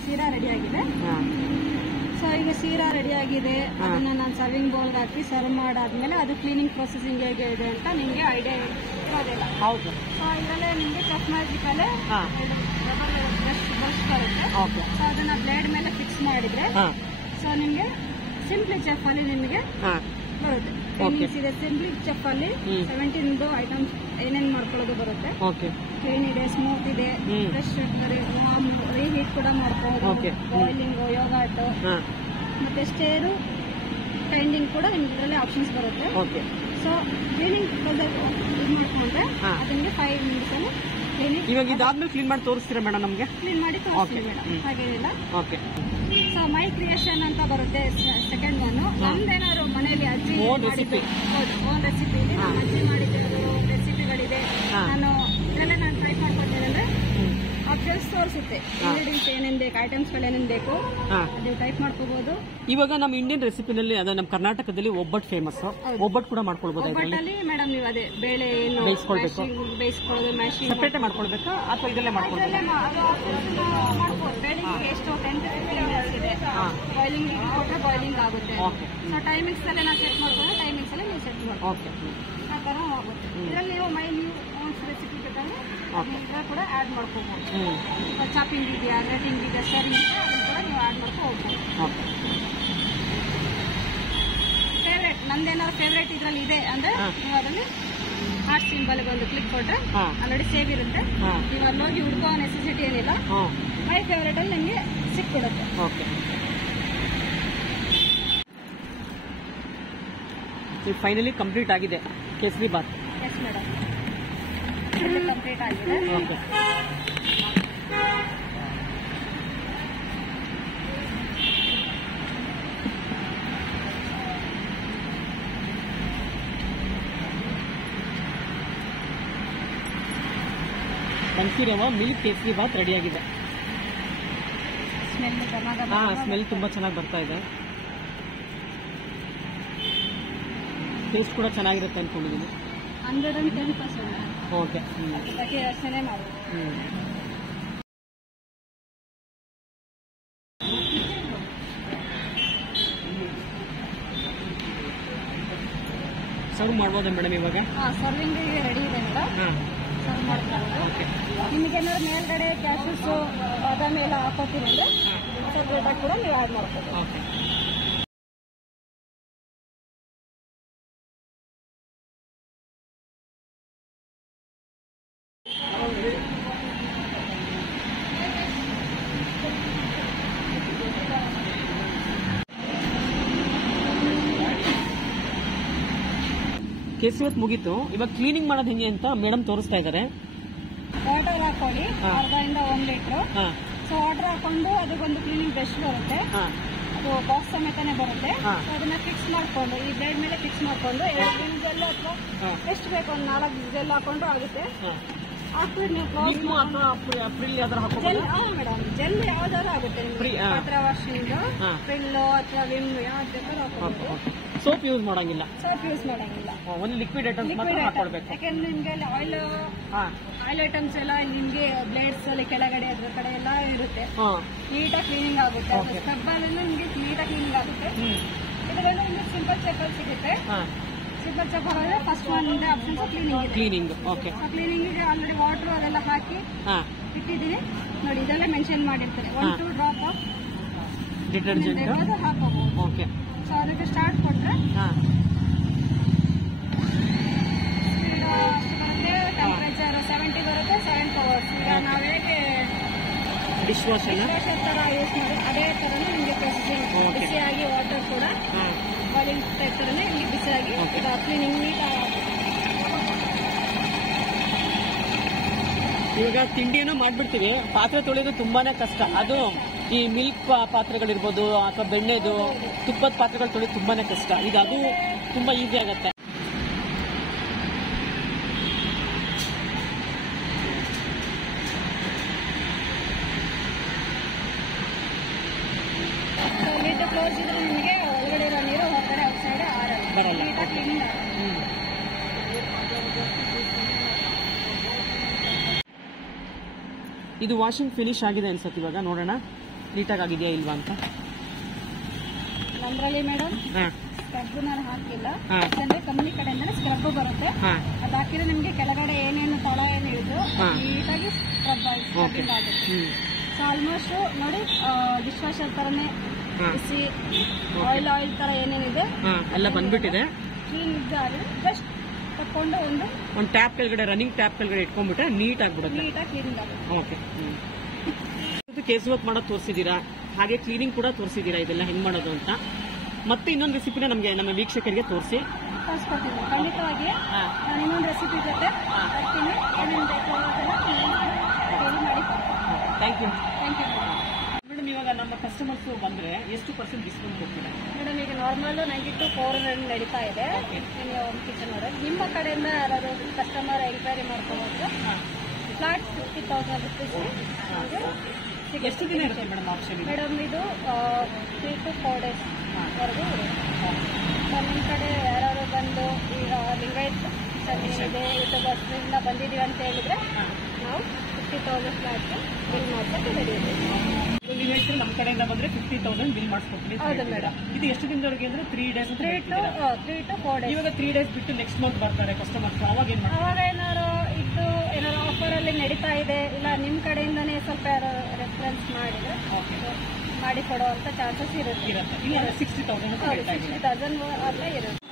ಸೊ ಈಗ ಶೀರಾ ರೆಡಿ ಆಗಿದೆ. ಅದನ್ನ ನಾನು ಸರ್ವಿಂಗ್ ಬೌಲ್ ಹಾಕಿ ಸರ್ವ್ ಮಾಡಾದ್ಮೇಲೆ ಅದು ಕ್ಲೀನಿಂಗ್ ಪ್ರೊಸೆಸಿಂಗ್ ಹೇಗೆ ಇದೆ ಅಂತ ನಿಮ್ಗೆ ಐಡಿಯಾ ಇರೋದಿಲ್ಲ. ಹೌದು. ಸೊ ಇದರಲ್ಲೇ ನಿಮ್ಗೆ ಚೆಕ್ ಮ್ಯಾಜಿಕಲ್ಲೇ ಬ್ರಷ್ ಬರುತ್ತೆ. ಸೊ ಅದನ್ನ ಬ್ಲೇಡ್ ಮೇಲೆ ಫಿಕ್ಸ್ ಮಾಡಿದ್ರೆ ಸೊ ನಿಮ್ಗೆ ಸಿಂಪ್ಲಿ ಚೆಫ್ ಅಲ್ಲಿ ನಿಮಗೆ ಬರುತ್ತೆ. ಇದೆ ಸಿಂಪ್ಲಿ ಚೆಫ್ ಅಲ್ಲಿ 17 ಐಟಮ್ಸ್ ಏನೇನ್ ಮಾಡ್ಕೊಳ್ಳೋದು ಬರುತ್ತೆ. ಕ್ಲೀನ್ ಇದೆ, ಸ್ಮೂತ್ ಇದೆ, ಫ್ರೆಶ್ ಇರ್ತಾರೆ, ರೀಹೀಟ್ ಕೂಡ ಮಾಡ್ಕೊಳ್ಳೋದು, ಬಾಯ್ಲಿಂಗ್, ಯೋಗಾಟ್ ಮತ್ತೆ ಸ್ಟೇರು, ಟೈಂಡಿಂಗ್ ಕೂಡ ನಿಮ್ಗೆ ಇದರಲ್ಲಿ ಆಪ್ಷನ್ಸ್ ಬರುತ್ತೆ. ಸೊ ಕ್ಲೀನಿಂಗ್ ಮಾಡ್ಕೊಂಡ್ರೆ ಅದಕ್ಕೆ 5 ಮಿನಿಟ್ಸ್ ಅಲ್ಲಿ ಕ್ಲೀನಿಂಗ್. ಇವಾಗ ಇದಾದ್ಮೇಲೆ ಕ್ಲೀನ್ ಮಾಡಿ ತೋರಿಸ್ತೀರಾ ಮೇಡಮ್? ನಮ್ಗೆ ಕ್ಲೀನ್ ಮಾಡಿ ತೋರಿಸ್ತೀವಿ ಮೇಡಮ್, ಹಾಗೇನಿಲ್ಲ. ಸೊ ಮೈ ಕ್ರಿಯೇಷನ್ ಅಂತ ಬರುತ್ತೆ ಸೆಕೆಂಡ್ ಒನ್. ನಮ್ದೇನಾದ್ರು ಮನೆಯಲ್ಲಿ ಅಜ್ಜಿ ಓನ್ ರೆಸಿಪಿ ಇದೆ, ಅಜ್ಜಿ ಮಾಡಿದ್ದು ರೆಸಿಪಿಗಳಿದೆ. ನಾನು ಇದೆಲ್ಲ ನಾನು ಟ್ರೈ ಮಾಡ್ಕೊಳ್ತೇನೆ ಅಂದ್ರೆ ಆಪ್ಷನ್ಸ್ ತೋರಿಸುತ್ತೆ. ಇಂಗ್ರೀಡಿಯೆಂಟ್ಸ್ ಏನೇನ್ ಬೇಕು, ಐಟಮ್ಸ್ ಗಳು ಏನೇನ್ ಬೇಕು ಅದು ಟೈಪ್ ಮಾಡ್ಕೋಬಹುದು. ಇವಾಗ ನಮ್ಮ ಇಂಡಿಯನ್ ರೆಸಿಪಿನಲ್ಲಿ ಅದ ನಮ್ಮ ಕರ್ನಾಟಕದಲ್ಲಿ ಒಬ್ಬಟ್ಟು ಫೇಮಸ್. ಒಬ್ಬಟ್ಟು ಕೂಡ ಮಾಡ್ಕೊಳ್ಬಹುದು. ಒಬ್ಬಟ್ಟಲ್ಲಿ ಮೇಡಮ್ ನೀವು ಅದೇ ಬೇಳೆ ಏನು ಬೇಯಿಸ್ಕೊಳ್ಳೋದು, ಮ್ಯಾಶಿಂಗ್ ಸೆಪರೇಟ್ ಮಾಡ್ಕೊಳ್ಬೇಕಾ ಅಥವಾ ಇದರಲ್ಲೇ ಮಾಡ್ಕೊಳ್ಳೋದು? ಬೇಳೆಗೆ ಎಷ್ಟು 10 to 15 ಮಿನಿಟ್ಸ್ ಇದೆ. ಬಾಯ್ಲಿಂಗ್ ಕೊಟ್ಟರೆ ಬಾಯ್ಲಿಂಗ್ ಆಗುತ್ತೆ. ಸೊ ಟೈಮಿಂಗ್ಸ್ ಅಲ್ಲೇ ನಾವು ಸೆಟ್ ಮಾಡ್ಕೊಂಡ್ರೆ ಟೈಮಿಂಗ್ಸ್ ಅಲ್ಲೇ ನೀವು ಸೆಟ್ ಮಾಡ್ಬೋದು. ತರ ಆಗುತ್ತೆ. ಇದರಲ್ಲಿ ನೀವು ನೀವು ರೆಸಿಪಿ ಬೇಕಾದ್ರೆ ಇದನ್ನ ಕೂಡ ಆಡ್ ಮಾಡ್ಕೋಬಹುದು. ಚಾಪಿಂಗ್ ಇದೆಯಾ, ಗ್ರೇಟಿಂಗ್ ಇದೆಯಾ, ಸ್ಟರಿಂಗ್ ಇದೆಯಾ, ಅದನ್ನ ಕೂಡ ನೀವು ಆಡ್ ಮಾಡ್ಕೊ ಹೋಗ್ಬೋದು. ಫೇವ್ರೇಟ್ ನಂದೇನಾದ್ರು ಫೇವ್ರೇಟ್ ಇದ್ರಲ್ಲಿ ಇದೆ ಅಂದ್ರೆ ನೀವು ಅದರಲ್ಲಿ ಹಾರ್ಟ್ ಸಿಂಬಲ್ ಒಂದು ಕ್ಲಿಕ್ ಕೊಟ್ರೆ ಆಲ್ರೆಡಿ ಸೇವ್ ಇರುತ್ತೆ. ನೀವು ಅಲ್ಲಿ ಹೋಗಿ ಹುಡುಕೋ ನೆಸೆಸಿಟಿ ಏನಿಲ್ಲ. ಮೈ ಫೇವ್ರೇಟ್ ಅಲ್ಲಿ ನಿಮಗೆ ಸಿಕ್ಬಿಡುತ್ತೆ. ಫೈನಲಿ ಕಂಪ್ಲೀಟ್ ಆಗಿದೆ kesari bath. Yes madam, complete ಆಗಿದೆ. ಕಂಠೀರವ ಮಿಲ್ಕ್ ಕೇಸರಿ ಬಾತ್ ರೆಡಿ ಆಗಿದೆ. ಸ್ಮೆಲ್ ತುಂಬಾ ಚೆನ್ನಾಗಿ ಬರ್ತಾ ಇದೆ. ಟೇಸ್ಟ್ ಕೂಡ ಚೆನ್ನಾಗಿರುತ್ತೆ ಅನ್ಕೊಂಡಿದ್ದೀನಿ. 110%. ಓಕೆ. ಸರ್ವ್ ಮಾಡ್ಬೋದಾ ಮೇಡಮ್ ಇವಾಗ? ಸರ್ವಿಂಗ್ ರೆಡಿ ಇದೆ ಮೇಡಮ್. ಸರ್ವ್ ಮಾಡ್ತಾರೆ. ನಿಮಗೇನಾದ್ರು ಮೇಲ್ಗಡೆ ಕ್ಯಾಶಸ್ ಬಾದಾಮಿ ಎಲ್ಲ ಹಾಕೋತೀರಿ ಅಂದ್ರೆ ಸೆಪರೇಟ್ ಕೂಡ ನೀವು ಆಡ್ ಮಾಡ್ಕೋಬೋದು. ಕೇಸರಿ ಬಾತ್ ಮುಗೀತು. ಇವಾಗ ಕ್ಲೀನಿಂಗ್ ಮಾಡೋದು ಹೆಂಗೆ ಅಂತ ಮೇಡಮ್ ತೋರಿಸ್ತಾ ಇದ್ದಾರೆ. ವಾಟರ್ ಹಾಕೊಳ್ಳಿ, ಅರ್ಧದಿಂದ 1 ಲೀಟರ್. ಸೊ ವಾಟರ್ ಹಾಕೊಂಡು ಅದಕ್ಕೊಂದು ಕ್ಲೀನಿಂಗ್ ಬ್ರಷ್ ಬರುತ್ತೆ, ಅದು ಬಾಕ್ಸ್ ಸಮೇತನೇ ಬರುತ್ತೆ. ಅದನ್ನ ಫಿಕ್ಸ್ ಮಾಡ್ಕೊಂಡು ಈ ಬ್ಲೇಡ್ ಮೇಲೆ ಫಿಕ್ಸ್ ಮಾಡ್ಕೊಂಡು 2 ಜೆಲ್ ಅಥವಾ ಎಷ್ಟು ಬೇಕು ಒಂದು 4 ಜೆಲ್ ಹಾಕೊಂಡ್ರು ಆಗುತ್ತೆ. ಹಾಕ್ಬಿಟ್ಟು ನೀವು ಮೇಡಮ್ ಜೆಲ್ ಯಾವ್ದಾದ್ರು ಆಗುತ್ತೆ. ಪಾತ್ರ ವಾಷಿಂಗ್, ಫ್ರಿಲ್ಲು ಅಥವಾ ವಿಮ್ ಯಾವ್ದು ಬೇಕಾದ್ರೂ ಹಾಕೋಬಹುದು. ಸೋಪ್ ಯೂಸ್ ಮಾಡಂಗಿಲ್ಲ. ಸೋಪ್ ಯೂಸ್ ಮಾಡಂಗಿಲ್ಲ. ಒಂದು ಲಿಕ್ವಿಡ್ ಐಟಮ್ಸ್ ಮಾತ್ರ ಹಾಕೊಳ್ಬೇಕು. ಯಾಕಂದ್ರೆ ನಿಮ್ಗೆ ಆಯಿಲ್ ಐಟಮ್ಸ್ ಎಲ್ಲ ನಿಮ್ಗೆ ಬ್ಲೇಡ್ಸ್ ಅಲ್ಲಿ ಕೆಳಗಡೆ ಅದ್ರ ಕಡೆ ಎಲ್ಲ ಇರುತ್ತೆ. ನೀಟಾಗಿ ಕ್ಲೀನಿಂಗ್ ಆಗುತ್ತೆ. ಸ್ಕ್ರಬ್ ಅಲ್ಲಿ ನಿಮ್ಗೆ ನೀಟಾಗಿ ಕ್ಲೀನಿಂಗ್ ಆಗುತ್ತೆ. ಇದರಲ್ಲಿ ನಿಮ್ಗೆ ಸಿಂಪಲ್ ಚಪ್ಪಲ್ ಸಿಗುತ್ತೆ. ಸಿಂಪಲ್ ಚಪ್ಪಲ್ ಅಂದ್ರೆ first one options cleaning. Okay. Cleaning already water ಅದೆಲ್ಲ ಹಾಕಿ ಇಟ್ಟಿದ್ದೀನಿ ನೋಡಿ. ಇದೆಲ್ಲ ಮೆನ್ಷನ್ ಮಾಡಿರ್ತಾರೆ. 1-2 ಡ್ರಾಪ್ ಆಫ್ ಡಿಟರ್ಜೆಂಟ್ ಹಾಕೋಬಹುದು. ಓಕೆ. ಸೊ ಅದಕ್ಕೆ ಸ್ಟಾರ್ಟ್ ಕೊಟ್ರೆ ಟೆಂಪರೇಚರ್ 70 ಬರುತ್ತೆ. 7 hours. ಈಗ ನಾವು ಹೇಗೆ ಡಿಶ್ ವಾಶ್ ತರ ಯೂಸ್ ಮಾಡಿ ಅದೇ ತರನೇ ನಿಮಗೆ ಪ್ರೊಸೀಜರ್. ಬಿಸಿಯಾಗಿ ವಾಟರ್ ಕೂಡ ಬಾಯ್ಲಿಂಗ್ ಟೈಪ್ ತರನೇ ನಿಮಗೆ ಬಿಸಿಯಾಗಿ ಕ್ಲೀನಿಂಗ್ ನೀಟಾಗಿ. ಇವಾಗ ತಿಂಡಿಯನ್ನು ಮಾಡ್ಬಿಡ್ತೀವಿ, ಪಾತ್ರೆ ತೊಳೆಯೋದು ತುಂಬಾನೇ ಕಷ್ಟ. ಅದು ಈ ಮಿಲ್ಕ್ ಪಾತ್ರೆಗಳಿರ್ಬೋದು ಅಥವಾ ಬೆಣ್ಣೆದು ತುಪ್ಪದ ಪಾತ್ರೆಗಳು ತೊಳೆಯೋದು ತುಂಬಾನೇ ಕಷ್ಟ. ಈಗ ಅದು ತುಂಬಾ ಈಸಿ ಆಗುತ್ತೆ. ಲಿಡ್ ಕ್ಲೋಸ್ ಇದ್ರೆ ನಿಮಗೆ ಒಳಗಡೆ ಇರೋ ನೀರು ಹೊರಗಡೆ ಔಟ್ಸೈಡ್ ಬರಲ್ಲ. ಇದು ವಾಷಿಂಗ್ ಫಿನಿಶ್ ಆಗಿದೆ ಅನ್ಸುತ್ತೆ. ಇವಾಗ ನೋಡೋಣ ನೀಟಾಗಿ ಆಗಿದೆಯಾ ಇಲ್ವಾ ಅಂತ. ನಮ್ರಲ್ಲಿ ಮೇಡಮ್ ಸ್ಕ್ರಬ್ ನಾನು ಹಾಕಿಲ್ಲ. ಯಾಕಂದ್ರೆ ಕಂಪನಿ ಕಡೆಯಿಂದ ಸ್ಕ್ರಬ್ ಬರುತ್ತೆ. ಅದು ಹಾಕಿದ್ರೆ ನಿಮ್ಗೆ ಕೆಳಗಡೆ ಏನೇನು ತಳ ಏನು ಇದ್ದು ನೀಟಾಗಿ ಸ್ಕ್ರಬ್ ಆಗುತ್ತೆ. ಸೊ ಆಲ್ಮೋಸ್ಟ್ ನೋಡಿ ಡಿಶ್ ವಾಷರ್ ತರನೇ ಬಿಸಿ ಆಯಿಲ್ ತರ ಏನೇನಿದೆ ಎಲ್ಲ ಬಂದ್ಬಿಟ್ಟಿದೆ. ಕ್ಲೀನ್ ಇದ್ದಾರೆ. ಜಸ್ಟ್ ತಕೊಂಡು ಒಂದು ಟ್ಯಾಪ್ ಕೆಳಗಡೆ ರನ್ನಿಂಗ್ ಟ್ಯಾಪ್ ಕೆಳಗಡೆ ಇಟ್ಕೊಂಡ್ಬಿಟ್ರೆ ನೀಟ್ ಆಗ್ಬಿಡುತ್ತೆ. ನೀಟಾಗಿ ಕ್ಲೀನಿಂಗ್ ಆಗುತ್ತೆ. ಓಕೆ. ಕೇಸರಿ ಬಾತ್ ಮಾಡೋದು ತೋರಿಸಿದೀರಾ, ಹಾಗೆ ಕ್ಲೀನಿಂಗ್ ಕೂಡ ತೋರಿಸಿದೀರಾ ಇದೆಲ್ಲ ಹೆಂಗ್ ಮಾಡೋದು ಅಂತ. ಮತ್ತೆ ಇನ್ನೊಂದು ರೆಸಿಪಿನ ನಮಗೆ ನಮ್ಮ ವೀಕ್ಷಕರಿಗೆ ತೋರಿಸ್ಕೊಡ್ತೀನಿ. ಖಂಡಿತವಾಗಿ ನಾನು ಇನ್ನೊಂದು ರೆಸಿಪಿ ಜೊತೆ ಬರ್ತೀನಿ. ಏನೇನು ಬೇಕು ರೆಡಿ ಮಾಡಿ. Thank you. Thank you madam. ಇವಾಗ ನಮ್ಮ ಕಸ್ಟಮರ್ಸ್ ಬಂದ್ರೆ ಎಷ್ಟು % ಡಿಸ್ಕೌಂಟ್ ಕೊಡ್ತೀರಾ ಮೇಡಮ್? ಈಗ ನಾರ್ಮಲ್ 92 ನಡೀತಾ ಇದೆ ಕಿಚನ್ ಅವರ. ನಿಮ್ಮ ಕಡೆಯಿಂದ ಯಾರಾದ್ರು ಕಸ್ಟಮರ್ ಎಂಕ್ವೈರಿ ಮಾಡ್ಕೋಬಹುದು. Flat 50,000 rupees. ಎಷ್ಟು ದಿನ ಇರುತ್ತೆ ಮೇಡಮ್ ಆಪ್ಷನ್? ಮೇಡಮ್ ಇದು 3 to 4 days ವರೆಗೂ ಸರ್. ನಿಮ್ಮ ಕಡೆ ಯಾರು ಬಂದು ಈಗ ಲಿಂಗಾಯತ್ ಇದೆ ಯೂಟ್ಯೂಬರ್ಸ್ನಿಂದ ಬಂದಿದ್ದೀವಿ ಅಂತ ಹೇಳಿದ್ರೆ ನಾವು 50,000 ಫ್ಲಾಟ್ಗೆ ಬಿಲ್ ಮಾಡ್ಕೊಂಡು ರೆಡಿ ಇದೆ. ನೀವು ಹೇಳ್ತೀರಿ ನಮ್ಮ ಕಡೆಯಿಂದ ಬಂದ್ರೆ 50,000 ಬಿಲ್ ಮಾಡಿಸ್ಕೊಡ್ತೀನಿ ಅಂತ ಹೌದು ಹೇಳ್ತಿದ್ದೀರಾ. ಇದು ಎಷ್ಟು ದಿನದವರೆಗೆ ಅಂದ್ರೆ 3 days ಅಂತ 3 ಹೇಳ್ತಿದ್ದೀರಾ. to 4 days. ಇವಾಗ 3 days ಬಿಟ್ಟು ನೆಕ್ಸ್ಟ್ ಮಂತ್ ಬರ್ತಾರೆ ಕಸ್ಟಮರ್ಸ್, ಅವಾಗ ಏನ್ ಮಾಡ್ತಾರೆ? ಅವಾಗ ಏನಾರು ಆಫರ್ ಅಲ್ಲಿ ನಡೀತಾ ಇದೆ, ಇಲ್ಲ ನಿಮ್ ಕಡೆಯಿಂದಾನೇ ಸ್ವಲ್ಪ ಯಾರು ರೆಫರೆನ್ಸ್ ಮಾಡಿದ್ರೆ ಮಾಡಿ ಕೊಡುವಂತ ಚಾನ್ಸಸ್ ಇರುತ್ತೆ. ಇಲ್ಲ 60,000 ಅಂತ ಹೇಳ್ತಾ ಇದ್ದೀನಿ. 60,000 ಅಲ್ಲೇ ಇರುತ್ತೆ.